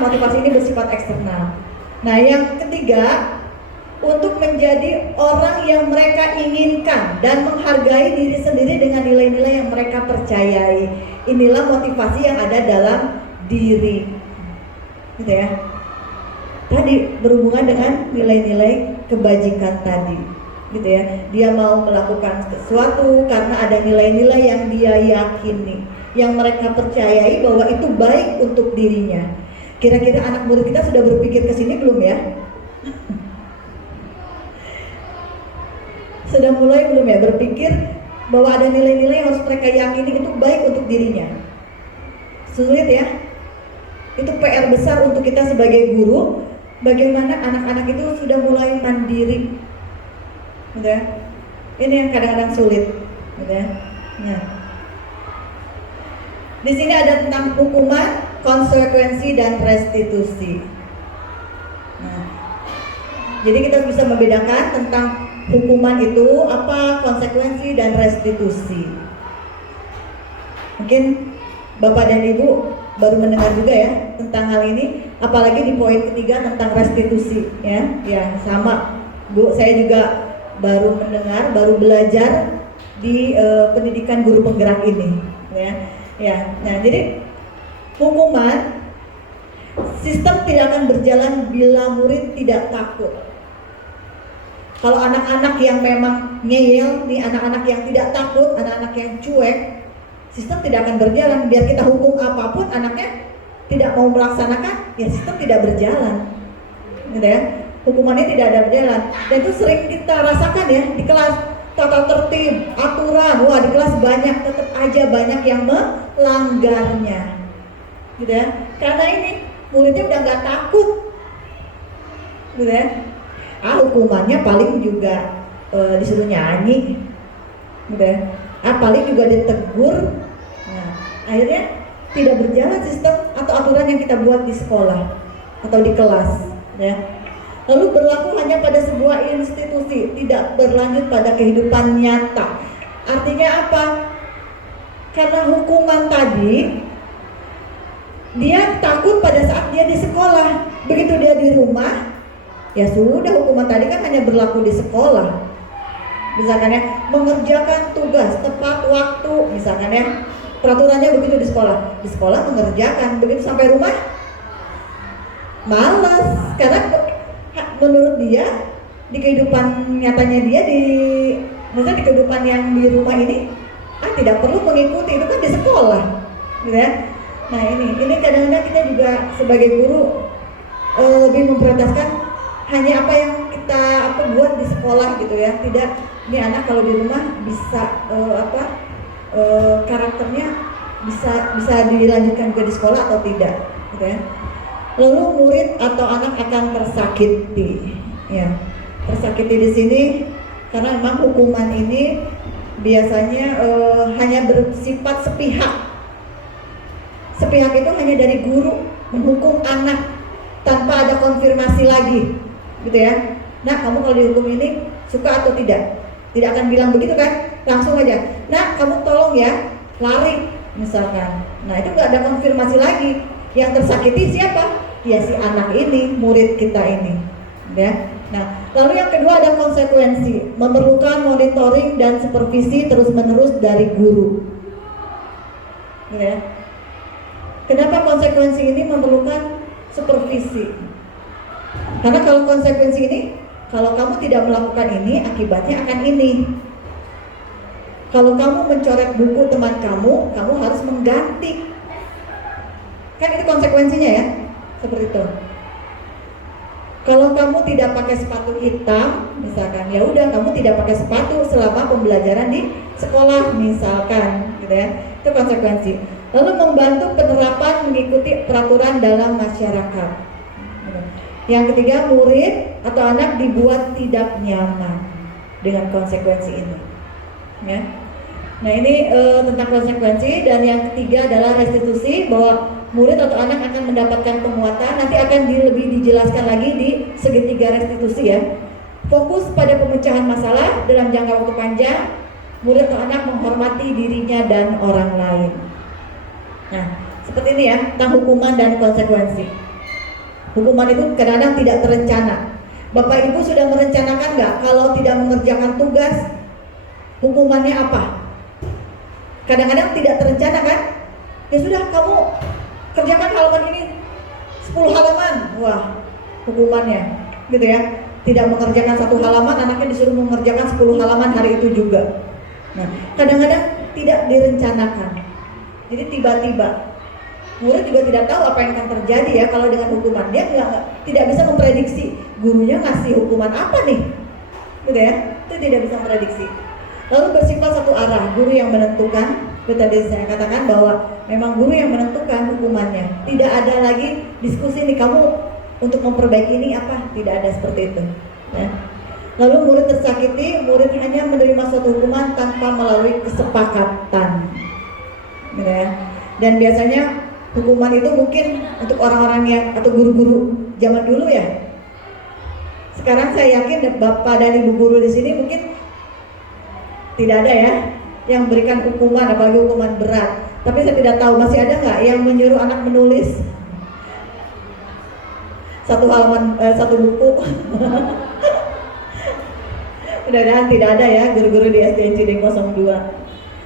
motivasi ini bersifat eksternal. Nah yang ketiga, untuk menjadi orang yang mereka inginkan dan menghargai diri sendiri dengan nilai-nilai yang mereka percayai. Inilah motivasi yang ada dalam diri, gitu ya. Tadi berhubungan dengan nilai-nilai kebajikan tadi, gitu ya. Dia mau melakukan sesuatu karena ada nilai-nilai yang dia yakini, yang mereka percayai bahwa itu baik untuk dirinya. Kira-kira anak murid kita sudah berpikir ke sini belum ya? Sudah mulai belum ya berpikir bahwa ada nilai-nilai yang harus mereka yakini itu baik untuk dirinya? Sulit ya? Itu PR besar untuk kita sebagai guru. Bagaimana anak-anak itu sudah mulai mandiri, gitu ya? Ini yang kadang-kadang sulit, gitu ya? Nah, di sini ada tentang hukuman, konsekuensi, dan restitusi. Nah, jadi kita bisa membedakan tentang hukuman itu apa, konsekuensi, dan restitusi. Mungkin Bapak dan Ibu baru mendengar juga ya tentang hal ini, apalagi di poin ketiga tentang restitusi ya. Ya, sama Bu, saya juga baru mendengar, baru belajar di pendidikan guru penggerak ini ya. Ya. Nah, jadi hukuman, sistem tidak akan berjalan bila murid tidak takut. Kalau anak-anak yang memang ngeyel, nih anak-anak yang tidak takut, anak-anak yang cuek, sistem tidak akan berjalan. Biar kita hukum apapun, anaknya tidak mau melaksanakan, ya sistem tidak berjalan, gitu ya. Hukumannya tidak ada berjalan. Dan itu sering kita rasakan ya di kelas, tata tertib, aturan, wah di kelas banyak, tetap aja banyak yang melanggarnya, gitu ya. Karena ini muridnya udah nggak takut, gitu ya. Hukumannya paling juga disuruh nyanyi, gitu ya. Paling juga ditegur. Nah, akhirnya tidak berjalan sistem atau aturan yang kita buat di sekolah atau di kelas, ya. Lalu berlaku hanya pada sebuah institusi, tidak berlanjut pada kehidupan nyata. Artinya apa? Karena hukuman tadi, dia takut pada saat dia di sekolah. Begitu dia di rumah, ya sudah, hukuman tadi kan hanya berlaku di sekolah. Misalkan ya, mengerjakan tugas tepat waktu, misalkan ya, peraturannya begitu di sekolah. Di sekolah mengerjakan, begitu sampai rumah malas, karena menurut dia di kehidupan nyatanya dia misalnya di kehidupan yang di rumah ini tidak perlu mengikuti, itu kan di sekolah, gitu ya. Nah ini kadang-kadang kita juga sebagai guru lebih memprioritaskan hanya apa yang kita buat di sekolah, gitu ya. Tidak, ini anak kalau di rumah bisa karakternya bisa dilanjutkan ke di sekolah atau tidak, gitu ya. Lalu murid atau anak akan tersakiti, ya. Tersakiti di sini karena memang hukuman ini biasanya hanya bersifat sepihak. Sepihak itu hanya dari guru menghukum anak tanpa ada konfirmasi lagi, gitu ya. Nah, kamu kalau dihukum ini suka atau tidak? Tidak akan bilang begitu kan? Langsung aja. Nah, kamu tolong ya, lari misalkan. Nah, itu nggak ada konfirmasi lagi. Yang tersakiti siapa? Ya si anak ini, murid kita ini, ya. Nah, lalu yang kedua ada konsekuensi, memerlukan monitoring dan supervisi terus-menerus dari guru, ya. Kenapa konsekuensi ini memerlukan supervisi? Karena kalau konsekuensi ini, kalau kamu tidak melakukan ini, akibatnya akan ini. Kalau kamu mencoret buku teman kamu harus mengganti. Kan itu konsekuensinya ya, seperti itu. Kalau kamu tidak pakai sepatu hitam, misalkan, ya udah kamu tidak pakai sepatu selama pembelajaran di sekolah, misalkan, gitu ya. Itu konsekuensi. Lalu membantu penerapan mengikuti peraturan dalam masyarakat. Yang ketiga, murid atau anak dibuat tidak nyaman dengan konsekuensi ini. Ya. Nah ini tentang konsekuensi. Dan yang ketiga adalah restitusi, bahwa murid atau anak akan mendapatkan penguatan. Nanti akan lebih dijelaskan lagi di segitiga restitusi ya. Fokus pada pemecahan masalah dalam jangka waktu panjang. Murid atau anak menghormati dirinya dan orang lain. Nah seperti ini ya, tentang hukuman dan konsekuensi. Hukuman itu kadang-kadang tidak terencana. Bapak Ibu sudah merencanakan nggak kalau tidak mengerjakan tugas, hukumannya apa? Kadang-kadang tidak terencana kan? Ya sudah, kamu kerjakan halaman ini 10 halaman, wah hukumannya gitu ya. Tidak mengerjakan satu halaman, anaknya disuruh mengerjakan 10 halaman hari itu juga. Nah kadang-kadang tidak direncanakan, jadi tiba-tiba. Murid juga tidak tahu apa yang akan terjadi ya kalau dengan hukuman. Dia tidak bisa memprediksi gurunya ngasih hukuman apa nih, gitu ya. Itu tidak bisa memprediksi. Lalu bersifat satu arah, guru yang menentukan. Itu tadi saya katakan bahwa memang guru yang menentukan hukumannya. Tidak ada lagi diskusi nih, kamu untuk memperbaiki ini apa, tidak ada seperti itu ya. Lalu murid tersakiti, murid hanya menerima suatu hukuman tanpa melalui kesepakatan, gitu ya. Dan biasanya hukuman itu mungkin untuk orang-orang yang atau guru-guru zaman dulu ya. Sekarang saya yakin Bapak dan Ibu guru di sini mungkin tidak ada ya yang berikan hukuman, apalagi hukuman berat. Tapi saya tidak tahu masih ada nggak yang menyuruh anak menulis satu halaman, satu buku. Mudah-mudahan tidak ada ya guru-guru di SDN Cideng 02.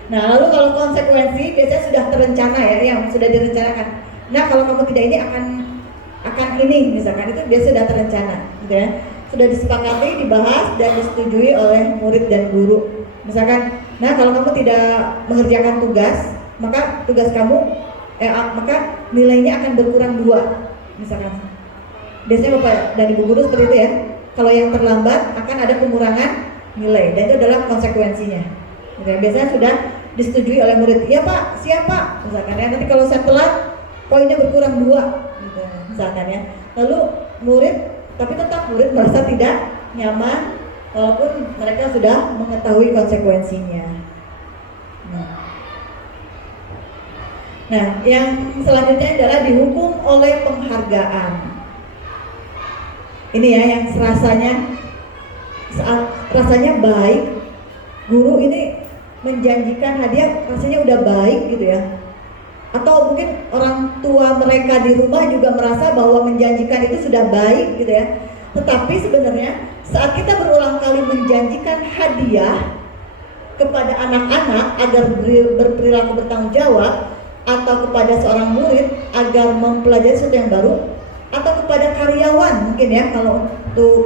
Nah lalu kalau konsekuensi biasanya sudah terencana ya, yang sudah direncanakan. Nah kalau kamu tidak ini akan ini misalkan, itu biasanya sudah terencana gitu ya. Sudah disepakati, dibahas dan disetujui oleh murid dan guru. Misalkan, nah kalau kamu tidak mengerjakan tugas, maka tugas kamu maka nilainya akan berkurang 2 misalkan. Biasanya Bapak dan Ibu guru seperti itu ya. Kalau yang terlambat akan ada pengurangan nilai, dan itu adalah konsekuensinya. Biasanya sudah disetujui oleh murid. Iya Pak, siap Pak, misalkan ya. Nanti kalau saya telat, poinnya berkurang 2 gitu, misalkan ya. Lalu murid, tapi tetap murid merasa tidak nyaman walaupun mereka sudah mengetahui konsekuensinya. Nah, yang selanjutnya adalah dihukum oleh penghargaan. Ini ya yang rasanya baik. Guru ini menjanjikan hadiah, rasanya udah baik gitu ya. Atau mungkin orang tua mereka di rumah juga merasa bahwa menjanjikan itu sudah baik gitu ya. Tetapi sebenarnya saat kita berulang kali menjanjikan hadiah kepada anak-anak agar berperilaku bertanggung jawab, atau kepada seorang murid agar mempelajari sesuatu yang baru, atau kepada karyawan mungkin ya kalau untuk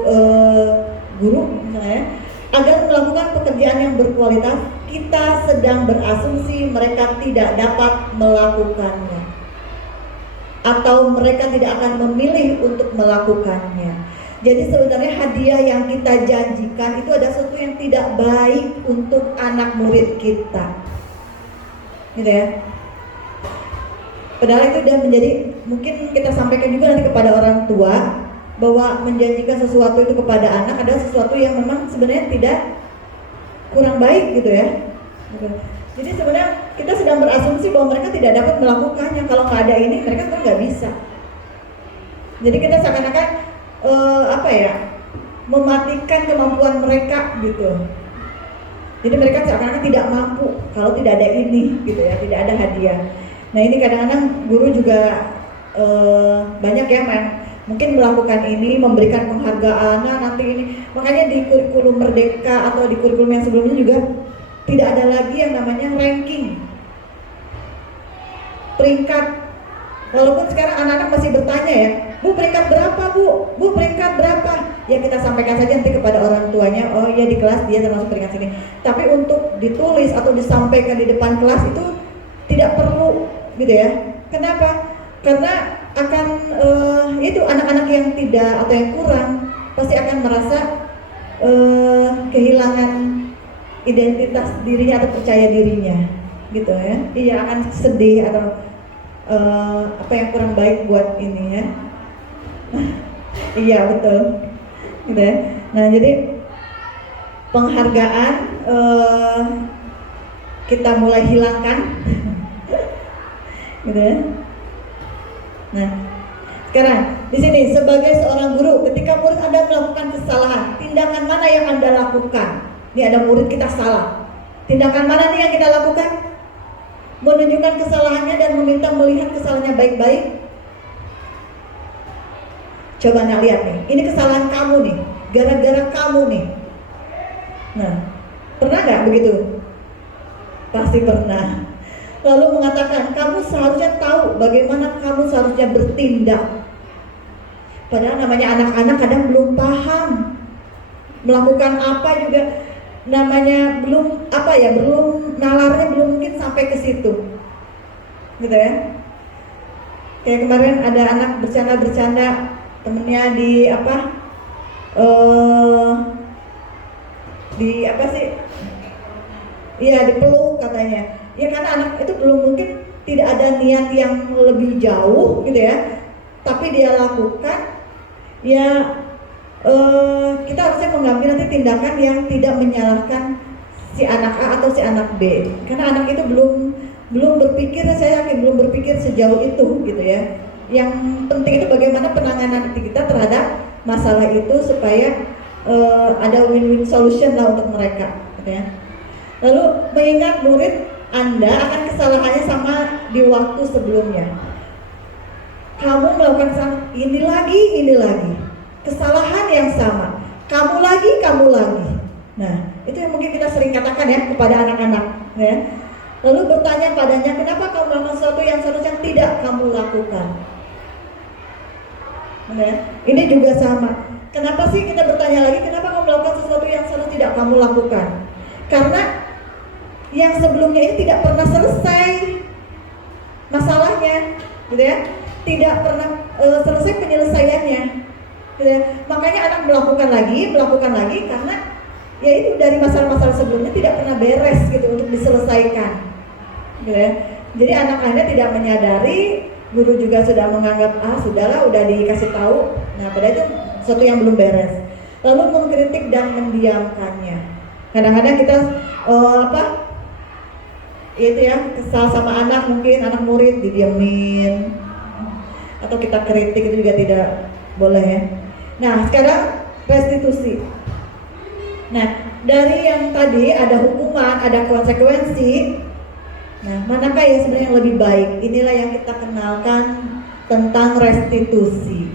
guru misalnya, agar melakukan pekerjaan yang berkualitas, kita sedang berasumsi mereka tidak dapat melakukannya, atau mereka tidak akan memilih untuk melakukannya. Jadi sebenarnya hadiah yang kita janjikan itu ada sesuatu yang tidak baik untuk anak murid kita, gitu ya. Padahal itu sudah menjadi, mungkin kita sampaikan juga nanti kepada orang tua, bahwa menjanjikan sesuatu itu kepada anak adalah sesuatu yang memang sebenarnya tidak kurang baik gitu ya. Jadi sebenarnya kita sedang berasumsi bahwa mereka tidak dapat melakukannya. Kalau nggak ada ini, mereka kan nggak bisa. Jadi kita seakan-akan mematikan kemampuan mereka gitu. Jadi mereka seakan-akan tidak mampu kalau tidak ada ini gitu ya, tidak ada hadiah. Nah ini kadang-kadang guru juga banyak ya mungkin melakukan ini, memberikan penghargaan, nah nanti ini. Makanya di kurikulum Merdeka atau di kurikulum yang sebelumnya juga tidak ada lagi yang namanya ranking, peringkat. Walaupun sekarang anak-anak masih bertanya ya, Bu peringkat berapa Bu? Bu peringkat berapa? Ya kita sampaikan saja nanti kepada orang tuanya, oh iya di kelas dia termasuk peringkat sini. Tapi untuk ditulis atau disampaikan di depan kelas itu tidak perlu gitu ya. Kenapa? Karena akan itu anak-anak yang tidak atau yang kurang pasti akan merasa kehilangan identitas dirinya atau percaya dirinya, gitu ya. Dia akan sedih atau apa yang kurang baik buat ini ya. Iya betul, gitu ya. Nah jadi penghargaan kita mulai hilangkan, gitu ya. Nah, sekarang di sini sebagai seorang guru, ketika murid Anda melakukan kesalahan, tindakan mana yang Anda lakukan? Ini ada murid kita salah. Tindakan mana nih yang kita lakukan? Menunjukkan kesalahannya dan meminta melihat kesalahannya baik-baik. Coba nak lihat nih, ini kesalahan kamu nih, gara-gara kamu nih. Nah, pernah nggak begitu? Pasti pernah. Lalu mengatakan, kamu seharusnya tahu bagaimana kamu seharusnya bertindak. Padahal namanya anak-anak kadang belum paham melakukan apa juga, namanya belum apa ya, belum nalarnya belum mungkin sampai ke situ, gitu ya. Kayak kemarin ada anak bercanda-bercanda temennya di apa, di apa sih? Iya dipeluk katanya. Ya karena anak itu belum mungkin tidak ada niat yang lebih jauh gitu ya, tapi dia lakukan ya. Kita harusnya mengambil nanti tindakan yang tidak menyalahkan si anak A atau si anak B, karena anak itu belum berpikir, saya yakin belum berpikir sejauh itu gitu ya. Yang penting itu bagaimana penanganan kita terhadap masalah itu supaya ada win-win solution lah untuk mereka gitu ya. Lalu mengingat murid Anda akan kesalahannya sama di waktu sebelumnya. Kamu melakukan kesalahan ini lagi, kesalahan yang sama, kamu lagi. Nah, itu yang mungkin kita sering katakan ya kepada anak-anak, ya. Lalu bertanya padanya, kenapa kamu melakukan sesuatu yang seharusnya tidak kamu lakukan? Ya. Ini juga sama. Kenapa sih kita bertanya lagi, kenapa kamu melakukan sesuatu yang seharusnya tidak kamu lakukan? Karena yang sebelumnya ini tidak pernah selesai masalahnya, gitu ya. Tidak pernah selesai penyelesaiannya, gitu ya. Makanya anak melakukan lagi karena ya itu dari masalah-masalah sebelumnya tidak pernah beres gitu untuk diselesaikan, gitu ya. Jadi anak Anda tidak menyadari, guru juga sudah menganggap sudahlah, udah dikasih tahu. Nah, padahal itu sesuatu yang belum beres. Lalu mengkritik dan mendiamkannya. Kadang-kadang kita itu ya, kesal sama anak, mungkin anak murid didiamin atau kita kritik, itu juga tidak boleh ya. Nah, sekarang restitusi. Nah, dari yang tadi ada hukuman, ada konsekuensi. Nah, manakah yang sebenarnya yang lebih baik? Inilah yang kita kenalkan tentang restitusi.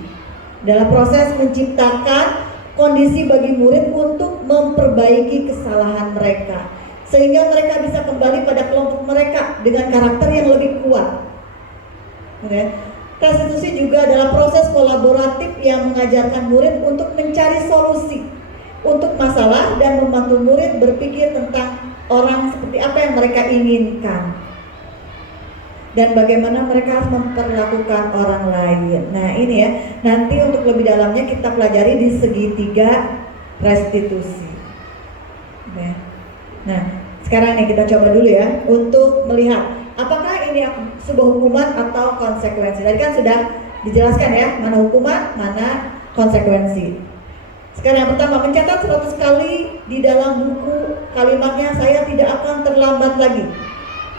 Dalam proses menciptakan kondisi bagi murid untuk memperbaiki kesalahan mereka, sehingga mereka bisa kembali pada kelompok mereka dengan karakter yang lebih kuat. Okay. Restitusi juga adalah proses kolaboratif yang mengajarkan murid untuk mencari solusi untuk masalah dan membantu murid berpikir tentang orang seperti apa yang mereka inginkan dan bagaimana mereka harus memperlakukan orang lain. Nah ini ya, nanti untuk lebih dalamnya kita pelajari di segitiga restitusi. Okay. Nah sekarang nih kita coba dulu ya untuk melihat apakah ini sebuah hukuman atau konsekuensi. Tadi kan sudah dijelaskan ya, mana hukuman, mana konsekuensi. Sekarang yang pertama, mencatat 100 kali di dalam buku kalimatnya, saya tidak akan terlambat lagi.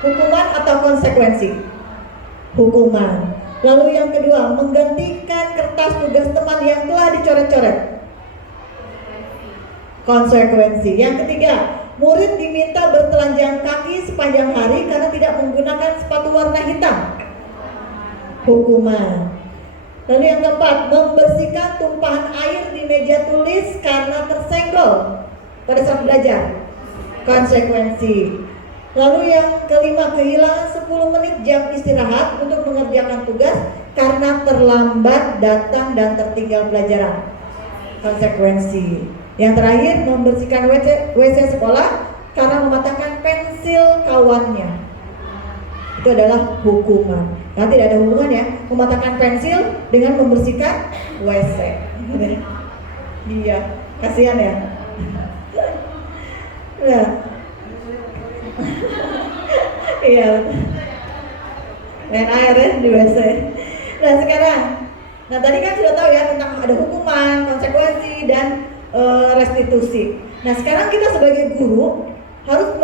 Hukuman atau konsekuensi? Hukuman. Lalu yang kedua, menggantikan kertas tugas teman yang telah dicoret-coret. Konsekuensi. Yang ketiga, murid diminta bertelanjang kaki sepanjang hari karena tidak menggunakan sepatu warna hitam. Hukuman. Lalu yang keempat, membersihkan tumpahan air di meja tulis karena tersenggol pada saat belajar. Konsekuensi. Lalu yang kelima, kehilangan 10 menit jam istirahat untuk mengerjakan tugas karena terlambat datang dan tertinggal pelajaran. Konsekuensi. Yang terakhir, membersihkan WC sekolah karena mematahkan pensil kawannya. Itu adalah hukuman. Karena tidak ada hubungannya mematahkan pensil dengan membersihkan WC. Iya, kasihan ya. Nah, iya, main air ya di WC. Nah sekarang, nah tadi kan sudah tahu ya tentang ada hukuman, konsekuensi dan restitusi. Nah sekarang kita sebagai guru harus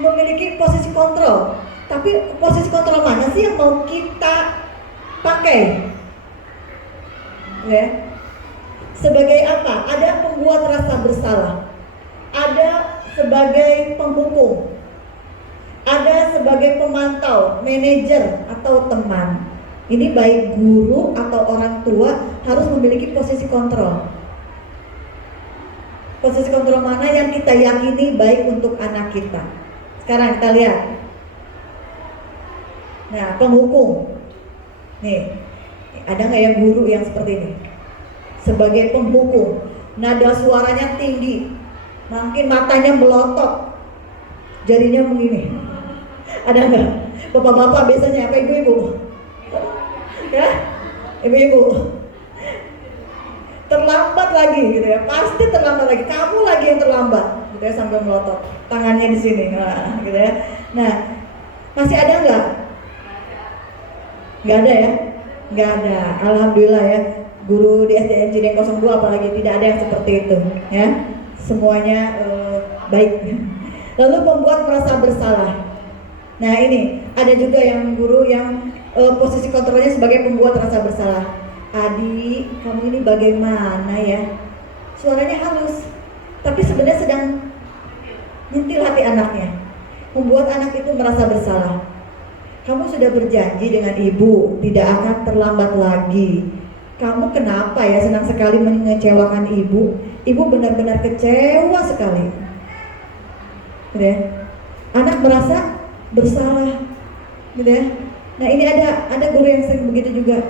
memiliki posisi kontrol. Tapi posisi kontrol mana sih yang mau kita pakai? Ya. Sebagai apa? Ada pembuat rasa bersalah, ada sebagai penghukum, ada sebagai pemantau, manajer atau teman. Ini baik guru atau orang tua harus memiliki posisi kontrol. Posisi kontrol mana yang kita yakini baik untuk anak kita. Sekarang kita lihat. Nah, penghukum. Nih, ada nggak ya guru yang seperti ini? Sebagai penghukum, nada suaranya tinggi, makin matanya melotot, jarinya begini. Ada nggak? Bapak-bapak biasanya apa, ibu-ibu? Ya, ibu-ibu. Terlambat lagi gitu ya, pasti terlambat lagi. Kamu lagi yang terlambat, gitu ya, sambil melotot, tangannya di sini, nah, gitu ya. Nah, masih ada nggak? Nggak ada ya? Nggak ada. Alhamdulillah ya. Guru di SDN Cideng 02 apalagi tidak ada yang seperti itu, ya. Semuanya baik. Lalu membuat merasa bersalah. Nah ini ada juga yang guru yang posisi kontrolnya sebagai pembuat rasa bersalah. Adi, kamu ini bagaimana ya? Suaranya halus, tapi sebenarnya sedang nyentil hati anaknya, membuat anak itu merasa bersalah. Kamu sudah berjanji dengan ibu tidak akan terlambat lagi. Kamu kenapa ya senang sekali mengecewakan ibu? Ibu benar-benar kecewa sekali. Gitu ya. Anak merasa bersalah, gitu ya. Nah ini ada guru yang sering begitu juga.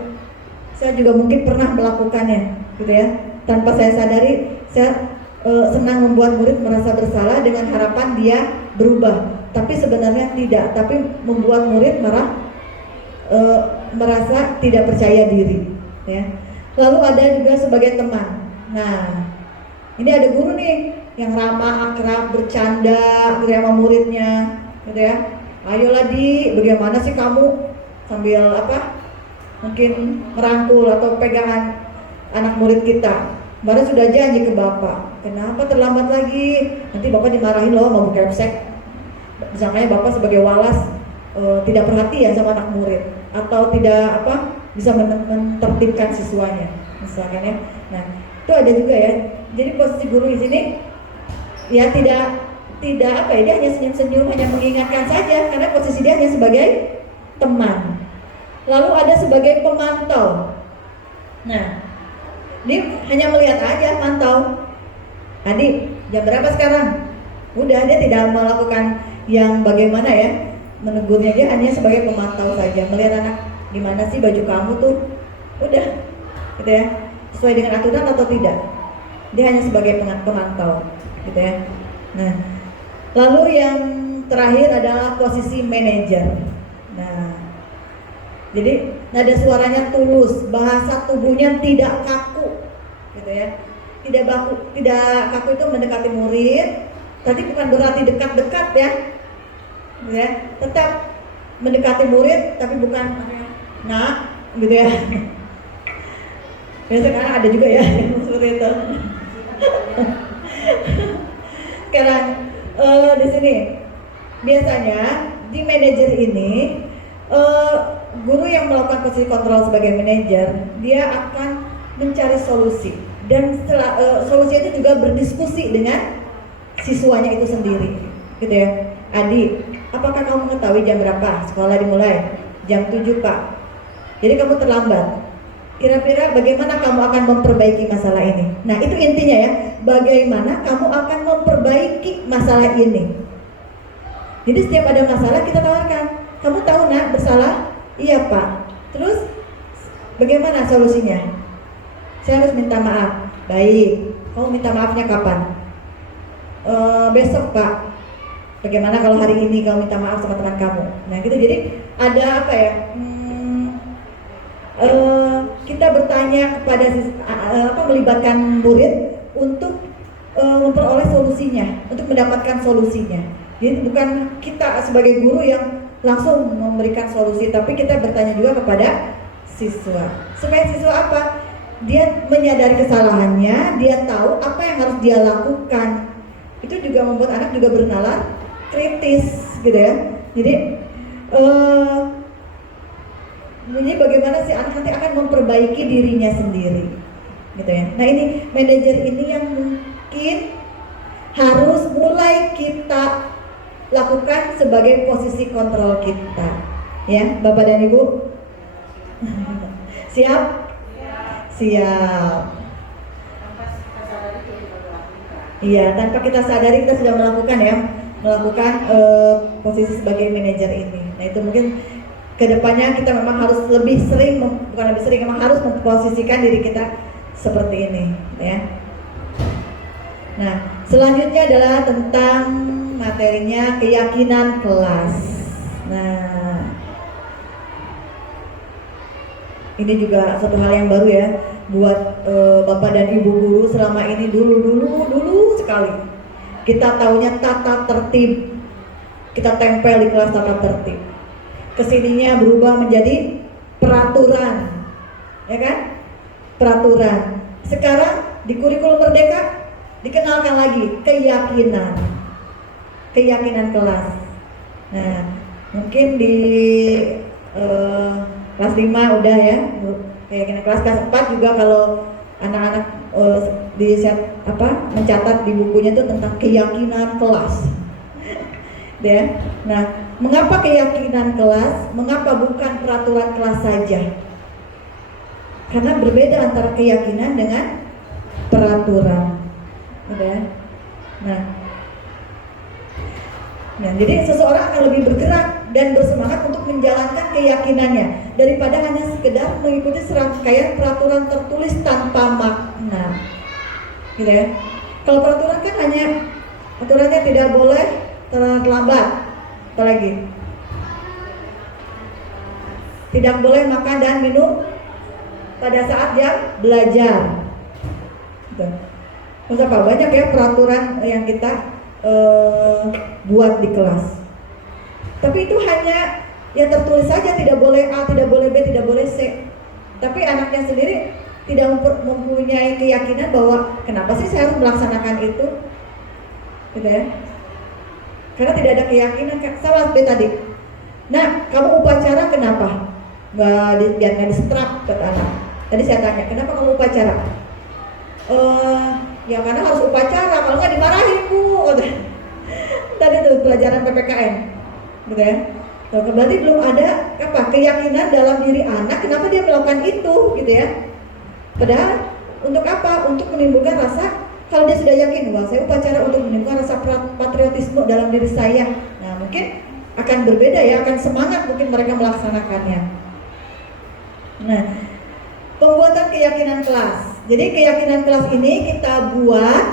Saya juga mungkin pernah melakukannya, gitu ya. Tanpa saya sadari, saya senang membuat murid merasa bersalah dengan harapan dia berubah. Tapi sebenarnya tidak. Tapi membuat murid merasa tidak percaya diri, ya. Lalu ada juga sebagai teman. Nah, ini ada guru nih yang ramah, akrab, bercanda, gitu ya, sama muridnya, gitu ya. Ayolah Di, bagaimana sih kamu? Sambil apa? Mungkin merangkul atau pegangan anak murid kita. Kemarin sudah janji ke bapak, kenapa terlambat lagi? Nanti bapak dimarahin loh sama Bu Kepsek. Misalnya bapak sebagai walas tidak perhatian sama anak murid atau tidak bisa menertibkan siswanya, misalkan ya. Nah itu ada juga ya. Jadi posisi guru di sini ya tidak dia hanya senyum-senyum, hanya mengingatkan saja karena posisi dia hanya sebagai teman. Lalu ada sebagai pemantau. Nah, ini hanya melihat aja, mantau. Adik, jam berapa sekarang? Udah, dia tidak melakukan yang bagaimana ya, menegurnya. Dia hanya sebagai pemantau saja, melihat anak, gimana sih baju kamu tuh? Udah, gitu ya. Sesuai dengan aturan atau tidak? Dia hanya sebagai pemantau, gitu ya. Nah, lalu yang terakhir adalah posisi manajer. Nah, jadi nada suaranya tulus, bahasa tubuhnya tidak kaku, gitu ya. Tidak kaku itu mendekati murid, tapi bukan berarti dekat-dekat ya, gitu ya. Tetap mendekati murid, tapi bukan nak, gitu ya. Biasanya sekarang ada juga ya seperti itu. Sekarang di sini biasanya di manajer ini guru yang melakukan posisi kontrol sebagai manajer, dia akan mencari solusi dan solusi itu juga berdiskusi dengan siswanya itu sendiri, gitu ya. Adi, apakah kamu mengetahui jam berapa sekolah dimulai? Jam 7 Pak. Jadi kamu terlambat. Kira-kira bagaimana kamu akan memperbaiki masalah ini? Nah itu intinya ya, bagaimana kamu akan memperbaiki masalah ini. Jadi setiap ada masalah kita tawarkan, kamu tahu nak bersalah? Iya Pak. Terus bagaimana solusinya? Saya harus minta maaf. Baik. Kamu minta maafnya kapan? Besok Pak. Bagaimana kalau hari ini kamu minta maaf sama teman kamu? Nah gitu, jadi ada apa ya? Kita bertanya kepada melibatkan murid untuk memperoleh solusinya, untuk mendapatkan solusinya. Jadi bukan kita sebagai guru yang langsung memberikan solusi, tapi kita bertanya juga kepada siswa. Supaya siswa apa? Dia menyadari kesalahannya, dia tahu apa yang harus dia lakukan. Itu juga membuat anak juga bernalar kritis, gitu ya. Jadi bagaimana si anak nanti akan memperbaiki dirinya sendiri, gitu ya. Nah ini manajer ini yang mungkin harus mulai kita lakukan sebagai posisi kontrol kita, ya, Bapak dan Ibu. Siap? Siap. Iya, tanpa kita sadari kita sudah melakukan posisi sebagai manajer ini. Nah itu mungkin kedepannya kita memang harus lebih sering, bukan lebih sering, memang harus memposisikan diri kita seperti ini, ya. Nah selanjutnya adalah tentang materinya keyakinan kelas. Nah ini juga satu hal yang baru ya buat Bapak dan Ibu guru. Selama ini dulu sekali kita taunya tata tertib, kita tempel di kelas tata tertib. Kesininya berubah menjadi peraturan, ya kan? Peraturan. Sekarang di kurikulum Merdeka dikenalkan lagi keyakinan kelas. Nah mungkin di kelas 5 udah ya, keyakinan kelas. Kelas 4 juga kalau anak-anak mencatat di bukunya itu tentang keyakinan kelas. Ya. Nah, mengapa keyakinan kelas? Mengapa bukan peraturan kelas saja? Karena berbeda antara keyakinan dengan peraturan. Ya. Nah, jadi seseorang akan lebih bergerak dan bersemangat untuk menjalankan keyakinannya daripada hanya sekedar mengikuti serangkaian peraturan tertulis tanpa makna, gitu ya. Kalau peraturan kan hanya aturannya tidak boleh terlambat, apalagi tidak boleh makan dan minum pada saat jam belajar. Gitu. Terus apa? Banyak ya peraturan yang kita buat di kelas. Tapi itu hanya yang tertulis saja, tidak boleh A, tidak boleh B, tidak boleh C. Tapi anaknya sendiri tidak mempunyai keyakinan bahwa kenapa sih saya harus melaksanakan itu, gitu ya. Karena tidak ada keyakinan, sama seperti tadi. Nah, kamu upacara kenapa? Biar nggak disetrap ke anak. Tadi saya tanya, kenapa kamu upacara? Ya karena harus upacara, kalau nggak dimarahin Bu. Tadi tuh pelajaran PPKN, gitu ya. Berarti belum ada keyakinan dalam diri anak, kenapa dia melakukan itu, gitu ya. Padahal untuk apa? Untuk menimbulkan rasa, kalau dia sudah yakin, wah saya upacara untuk menimbulkan rasa patriotisme dalam diri saya. Nah mungkin akan berbeda ya, akan semangat mungkin mereka melaksanakannya. Nah, pembuatan keyakinan kelas. Jadi keyakinan kelas ini kita buat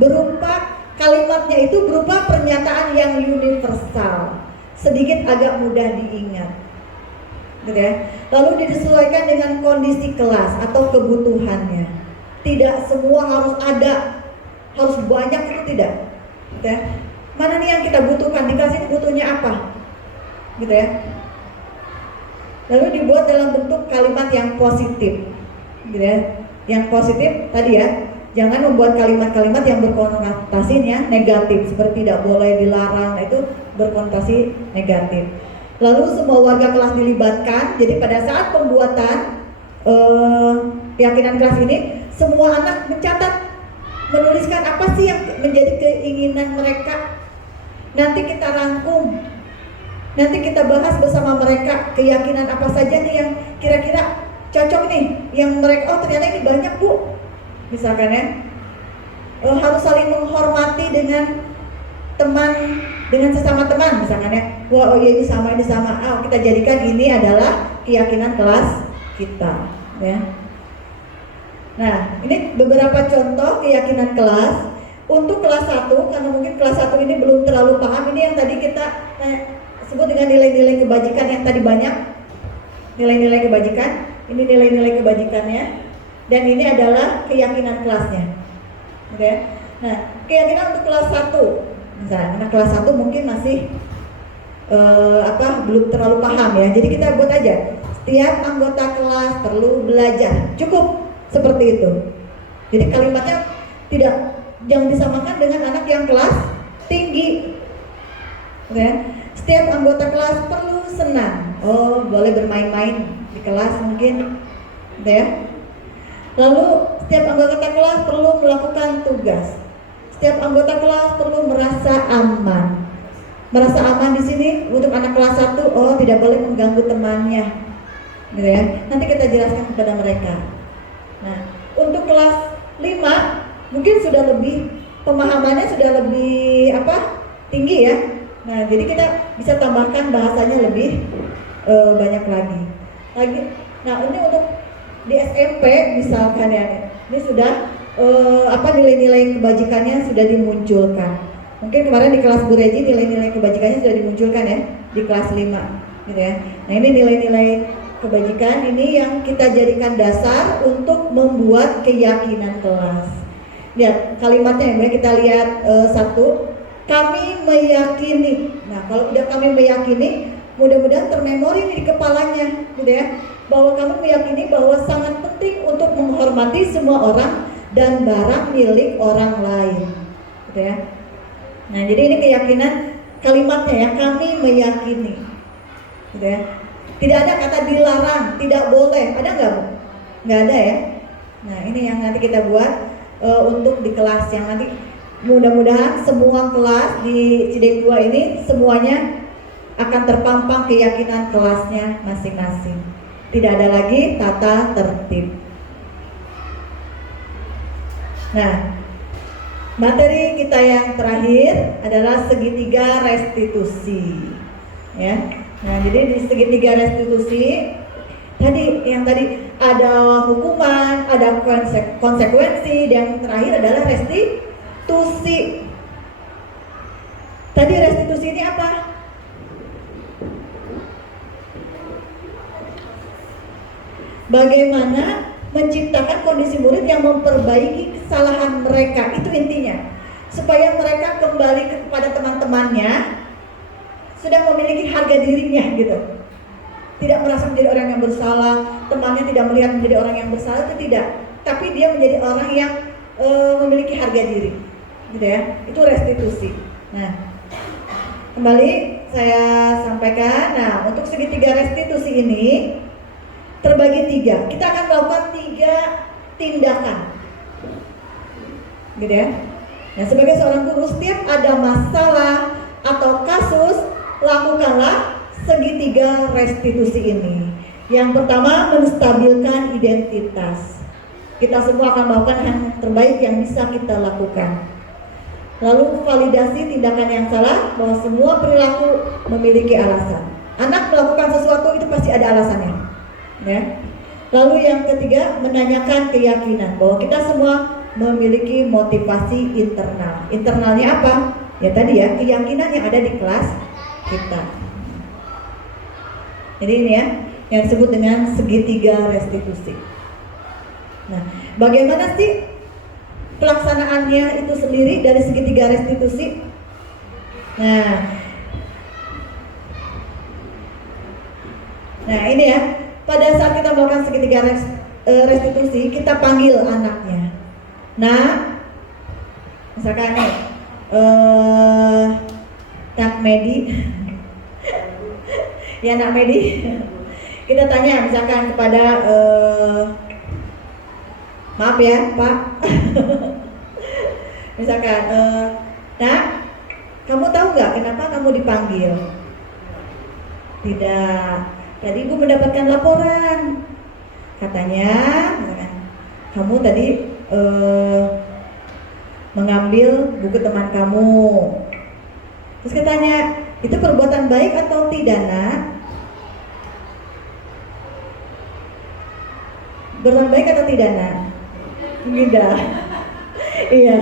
berupa kalimatnya itu berupa pernyataan yang universal, sedikit agak mudah diingat, gitu ya. Lalu disesuaikan dengan kondisi kelas atau kebutuhannya. Tidak semua harus ada, harus banyak, itu tidak, gitu ya. Mana nih yang kita butuhkan, di kelas ini butuhnya apa, gitu ya. Lalu dibuat dalam bentuk kalimat yang positif, gitu ya. Yang positif tadi ya, jangan membuat kalimat-kalimat yang berkonotasinya negatif, seperti tidak boleh, dilarang, itu berkonotasi negatif. Lalu semua warga kelas dilibatkan. Jadi pada saat pembuatan keyakinan kelas ini, semua anak mencatat, menuliskan apa sih yang menjadi keinginan mereka. Nanti kita rangkum, nanti kita bahas bersama mereka keyakinan apa saja nih yang kira-kira cocok nih, yang mereka, oh ternyata ini banyak Bu, misalkan ya. Harus saling menghormati dengan teman, dengan sesama teman misalkan ya. Wah, oh ya ini sama, kita jadikan ini adalah keyakinan kelas kita, ya. Nah, ini beberapa contoh keyakinan kelas Untuk kelas 1, karena mungkin kelas 1 ini belum terlalu paham, ini yang tadi kita sebut dengan nilai-nilai kebajikan yang tadi banyak. Nilai-nilai kebajikan, ini nilai-nilai kebajikannya, dan ini adalah keyakinan kelasnya. Oke. Nah, keyakinan untuk kelas 1, misalnya anak kelas 1 mungkin masih belum terlalu paham ya. Jadi kita buat aja, setiap anggota kelas perlu belajar. Cukup seperti itu. Jadi kalimatnya jangan disamakan dengan anak yang kelas tinggi. Oke. Setiap anggota kelas perlu senang. Oh, boleh bermain-main di kelas mungkin. Oke ya. Lalu setiap anggota kelas perlu melakukan tugas. Setiap anggota kelas perlu merasa aman. Merasa aman di sini untuk anak kelas 1, oh tidak boleh mengganggu temannya. Gitu ya. Nanti kita jelaskan kepada mereka. Nah, untuk kelas 5 mungkin sudah lebih pemahamannya sudah lebih tinggi ya. Nah, jadi kita bisa tambahkan bahasanya lebih banyak lagi. Nah, ini untuk di SMP misalkan ya, ini sudah nilai-nilai kebajikannya sudah dimunculkan. Mungkin kemarin di kelas Bu Regi nilai-nilai kebajikannya sudah dimunculkan ya di kelas 5 gitu ya. Nah, ini nilai-nilai kebajikan ini yang kita jadikan dasar untuk membuat keyakinan kelas. Lihat kalimatnya ya, kita lihat 1, kami meyakini. Nah, kalau udah kami meyakini, mudah-mudahan termemori di kepalanya gitu ya, bahwa kami meyakini bahwa sangat penting untuk menghormati semua orang dan barang milik orang lain gitu ya. Nah, jadi ini keyakinan kalimatnya ya, kami meyakini gitu ya. Tidak ada kata dilarang, tidak boleh, ada nggak Bu? Nggak ada ya. Nah, ini yang nanti kita buat untuk di kelas yang nanti mudah-mudahan semua kelas di Cideng 2 ini semuanya akan terpampang keyakinan kelasnya masing-masing. Tidak ada lagi tata tertib. Nah, materi kita yang terakhir adalah segitiga restitusi. Ya. Nah, jadi di segitiga restitusi yang tadi ada hukuman, ada konsekuensi, dan yang terakhir adalah restitusi. Tadi restitusi ini apa? Bagaimana menciptakan kondisi murid yang memperbaiki kesalahan mereka, itu intinya. Supaya mereka kembali kepada teman-temannya, sudah memiliki harga dirinya gitu. Tidak merasa menjadi orang yang bersalah, temannya tidak melihat menjadi orang yang bersalah, itu tidak. Tapi dia menjadi orang yang memiliki harga diri, gitu ya. Itu restitusi. Nah, kembali saya sampaikan. Nah, untuk segitiga restitusi ini terbagi 3. Kita akan melakukan 3 tindakan, gitu ya. Nah, sebagai seorang guru, setiap ada masalah atau kasus, lakukanlah segitiga restitusi ini. Yang pertama, menstabilkan identitas. Kita semua akan melakukan yang terbaik yang bisa kita lakukan. Lalu validasi tindakan yang salah, bahwa semua perilaku memiliki alasan. Anak melakukan sesuatu itu pasti ada alasannya, ya. Lalu yang ketiga, menanyakan keyakinan, bahwa kita semua memiliki motivasi internal. Internalnya apa? Ya tadi ya, keyakinan yang ada di kelas kita. Jadi ini ya, yang disebut dengan segitiga restitusi. Nah, bagaimana sih pelaksanaannya itu sendiri dari segitiga restitusi? Nah ini ya, pada saat kita melakukan segitiga restitusi, kita panggil anaknya. Nah, misalkan nih, Nak Medi, ya Nak Medi, kita tanya misalkan kepada maaf ya Pak, misalkan Nak, kamu tahu nggak kenapa kamu dipanggil? Tidak, tadi Ibu mendapatkan laporan, katanya misalkan kamu tadi mengambil buku teman kamu. Terus kita tanya, itu perbuatan baik atau tidak Nak? Perbuatan baik atau tidak Nak? Tidak. Iya.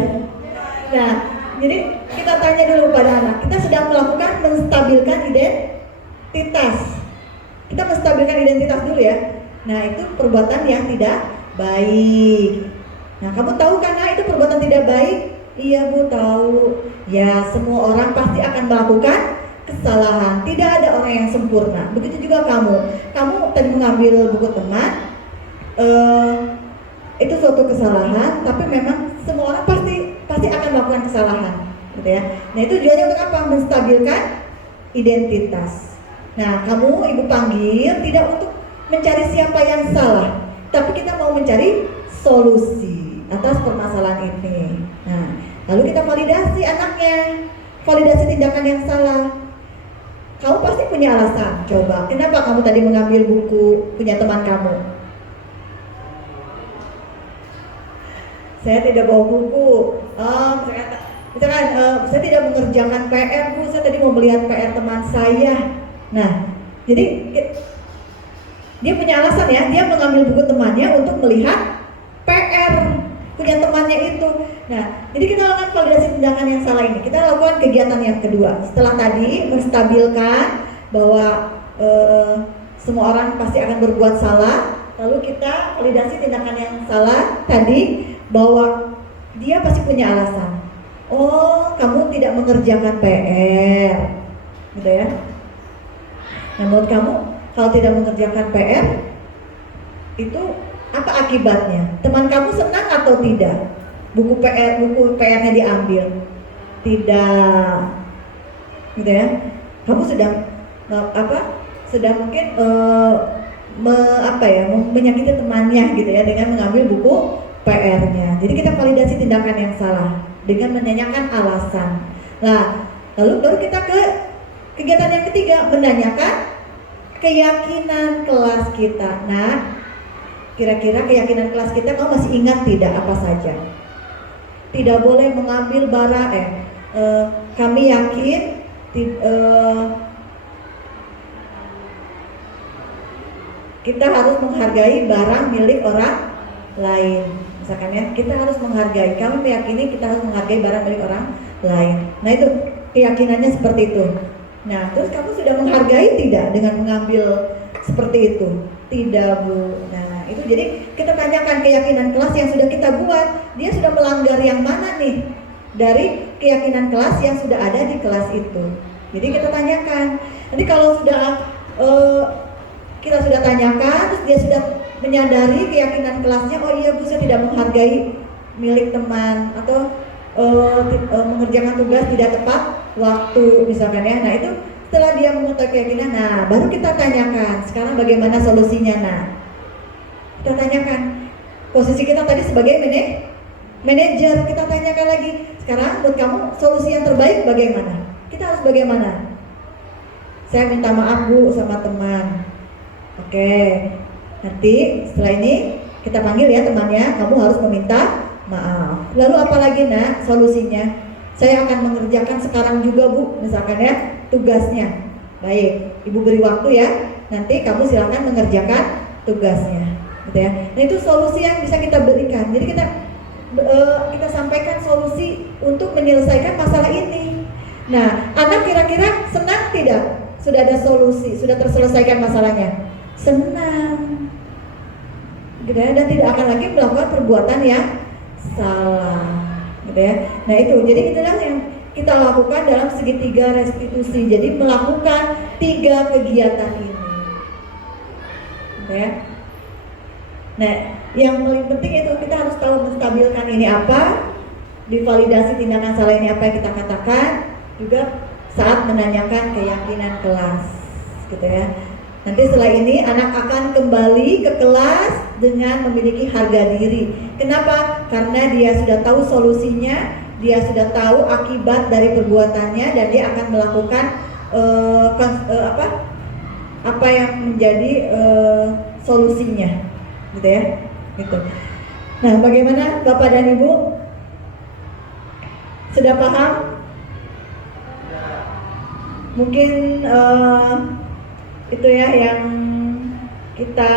Nah, jadi kita tanya dulu pada anak, kita sedang melakukan menstabilkan identitas. Kita menstabilkan identitas dulu ya. Nah, itu perbuatan yang tidak baik. Nah, kamu tahu karena itu perbuatan tidak baik? Iya Bu, tahu. Ya, semua orang pasti akan melakukan kesalahan. Tidak ada orang yang sempurna. Begitu juga kamu. Kamu tadi mengambil buku teman, itu suatu kesalahan. Tapi memang semua orang pasti akan melakukan kesalahan, gitu ya. Nah, itu tujuannya untuk apa? Menstabilkan identitas. Nah, kamu ibu panggil tidak untuk mencari siapa yang salah, tapi kita mau mencari solusi atas permasalahan ini. Nah, lalu kita validasi anaknya, validasi tindakan yang salah. Kamu pasti punya alasan. Coba, kenapa kamu tadi mengambil buku punya teman kamu? Saya tidak bawa buku. Misalkan saya tidak mengerjakan PR Bu, saya tadi mau melihat PR teman saya. Nah, jadi dia punya alasan ya, dia mengambil buku temannya untuk melihat PR punya temannya itu. Nah, jadi kita lakukan validasi tindakan yang salah ini. Kita lakukan kegiatan yang kedua. Setelah tadi menstabilkan bahwa semua orang pasti akan berbuat salah, lalu kita validasi tindakan yang salah tadi bahwa dia pasti punya alasan. Oh, kamu tidak mengerjakan PR, gitu ya. Nah, menurut kamu kalau tidak mengerjakan PR itu apa akibatnya? Teman kamu senang atau tidak? Buku PR-nya diambil? Tidak, gitu ya. Kamu sedang sedang mungkin menyakiti temannya gitu ya dengan mengambil buku PR-nya. Jadi kita validasi tindakan yang salah dengan menanyakan alasan. Nah, lalu baru kita ke kegiatan yang ketiga, menanyakan keyakinan kelas kita. Nah, kira-kira keyakinan kelas kita kamu masih ingat tidak apa saja? Tidak boleh mengambil barang. Kami yakin kita harus menghargai barang milik orang lain. Misalkan ya, kita harus menghargai. Kami meyakini kita harus menghargai barang milik orang lain. Nah, itu keyakinannya seperti itu. Nah, terus kamu sudah menghargai tidak dengan mengambil seperti itu? Tidak Bu. Nah, itu jadi kita tanyakan keyakinan kelas yang sudah kita buat, dia sudah melanggar yang mana nih dari keyakinan kelas yang sudah ada di kelas itu. Jadi kita tanyakan. Nanti kalau sudah kita sudah tanyakan, terus dia sudah menyadari keyakinan kelasnya, oh iya Bu, saya tidak menghargai milik teman atau mengerjakan tugas tidak tepat waktu misalkan ya. Nah, itu setelah dia mengetahui keyakinan, nah baru kita tanyakan sekarang bagaimana solusinya. Nah, kita tanyakan posisi kita tadi sebagai manajer, kita tanyakan lagi sekarang buat kamu solusi yang terbaik bagaimana, kita harus bagaimana. Saya minta maaf Bu sama teman. Oke, nanti setelah ini kita panggil ya temannya, kamu harus meminta maaf. Lalu apalagi nak solusinya? Saya akan mengerjakan sekarang juga Bu, misalkan ya tugasnya. Baik, Ibu beri waktu ya, nanti kamu silakan mengerjakan tugasnya, gitu ya. Nah, itu solusi yang bisa kita berikan. Jadi kita sampaikan solusi untuk menyelesaikan masalah ini. Nah, anak kira-kira senang tidak? Sudah ada solusi, sudah terselesaikan masalahnya. Senang, gitu ya, dan tidak akan lagi melakukan perbuatan yang salah, gitu ya. Nah, itu jadi itulah yang kita lakukan dalam segitiga restitusi. Jadi melakukan 3 kegiatan ini, gitu ya. Nah, yang paling penting itu kita harus tahu menstabilkan ini apa, divalidasi tindakan salah ini apa yang kita katakan, juga saat menanyakan keyakinan kelas, gitu ya. Nanti setelah ini anak akan kembali ke kelas dengan memiliki harga diri. Kenapa? Karena dia sudah tahu solusinya, dia sudah tahu akibat dari perbuatannya, dan dia akan melakukan apa yang menjadi solusinya, gitu ya. Gitu. Nah, bagaimana Bapak dan Ibu? Sudah paham? Mungkin itu ya yang kita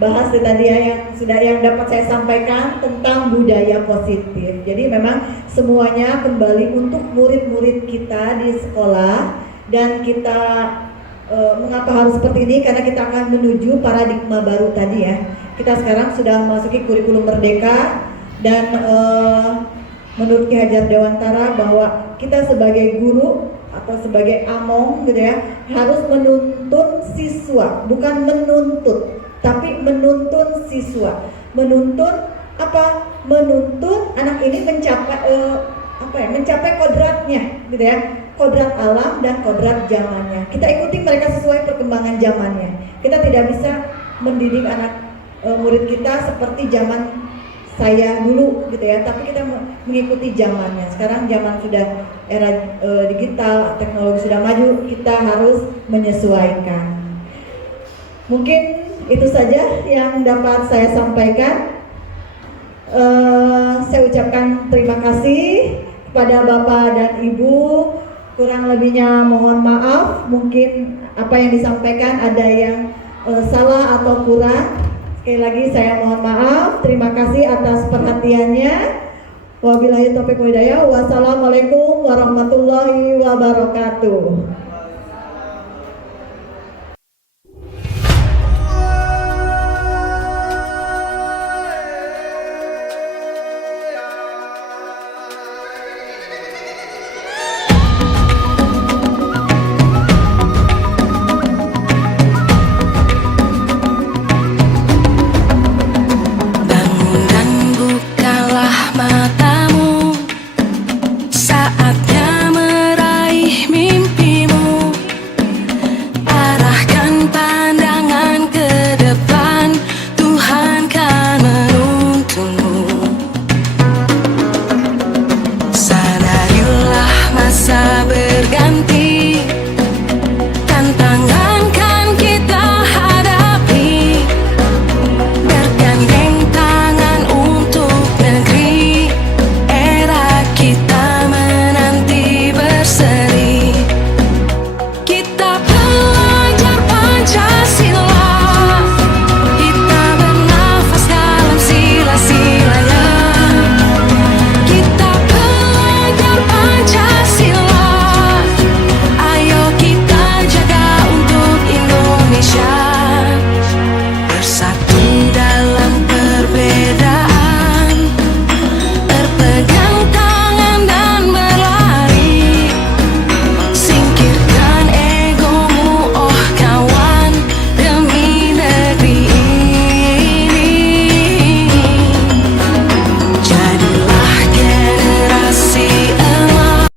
bahas tadi ya yang dapat saya sampaikan tentang budaya positif. Jadi memang semuanya kembali untuk murid-murid kita di sekolah, dan kita mengapa harus seperti ini, karena kita akan menuju paradigma baru tadi ya. Kita sekarang sudah memasuki kurikulum merdeka, dan menurut Ki Hajar Dewantara bahwa kita sebagai guru atau sebagai among gitu ya, harus menuntun siswa, bukan menuntut, tapi menuntun siswa. Menuntun apa? Menuntun anak ini mencapai kodratnya gitu ya, kodrat alam dan kodrat zamannya. Kita ikuti mereka sesuai perkembangan zamannya. Kita tidak bisa mendidik anak murid kita seperti zaman saya dulu gitu ya, tapi kita mengikuti zamannya. Sekarang zaman sudah era digital, teknologi sudah maju, kita harus menyesuaikan. Mungkin itu saja yang dapat saya sampaikan. Saya ucapkan terima kasih kepada Bapak dan Ibu. Kurang lebihnya mohon maaf, mungkin apa yang disampaikan ada yang salah atau kurang. Sekali lagi saya mohon maaf. Terima kasih atas perhatiannya. Wabillahi taufiq wal hidayah. Wassalamualaikum warahmatullahi wabarakatuh.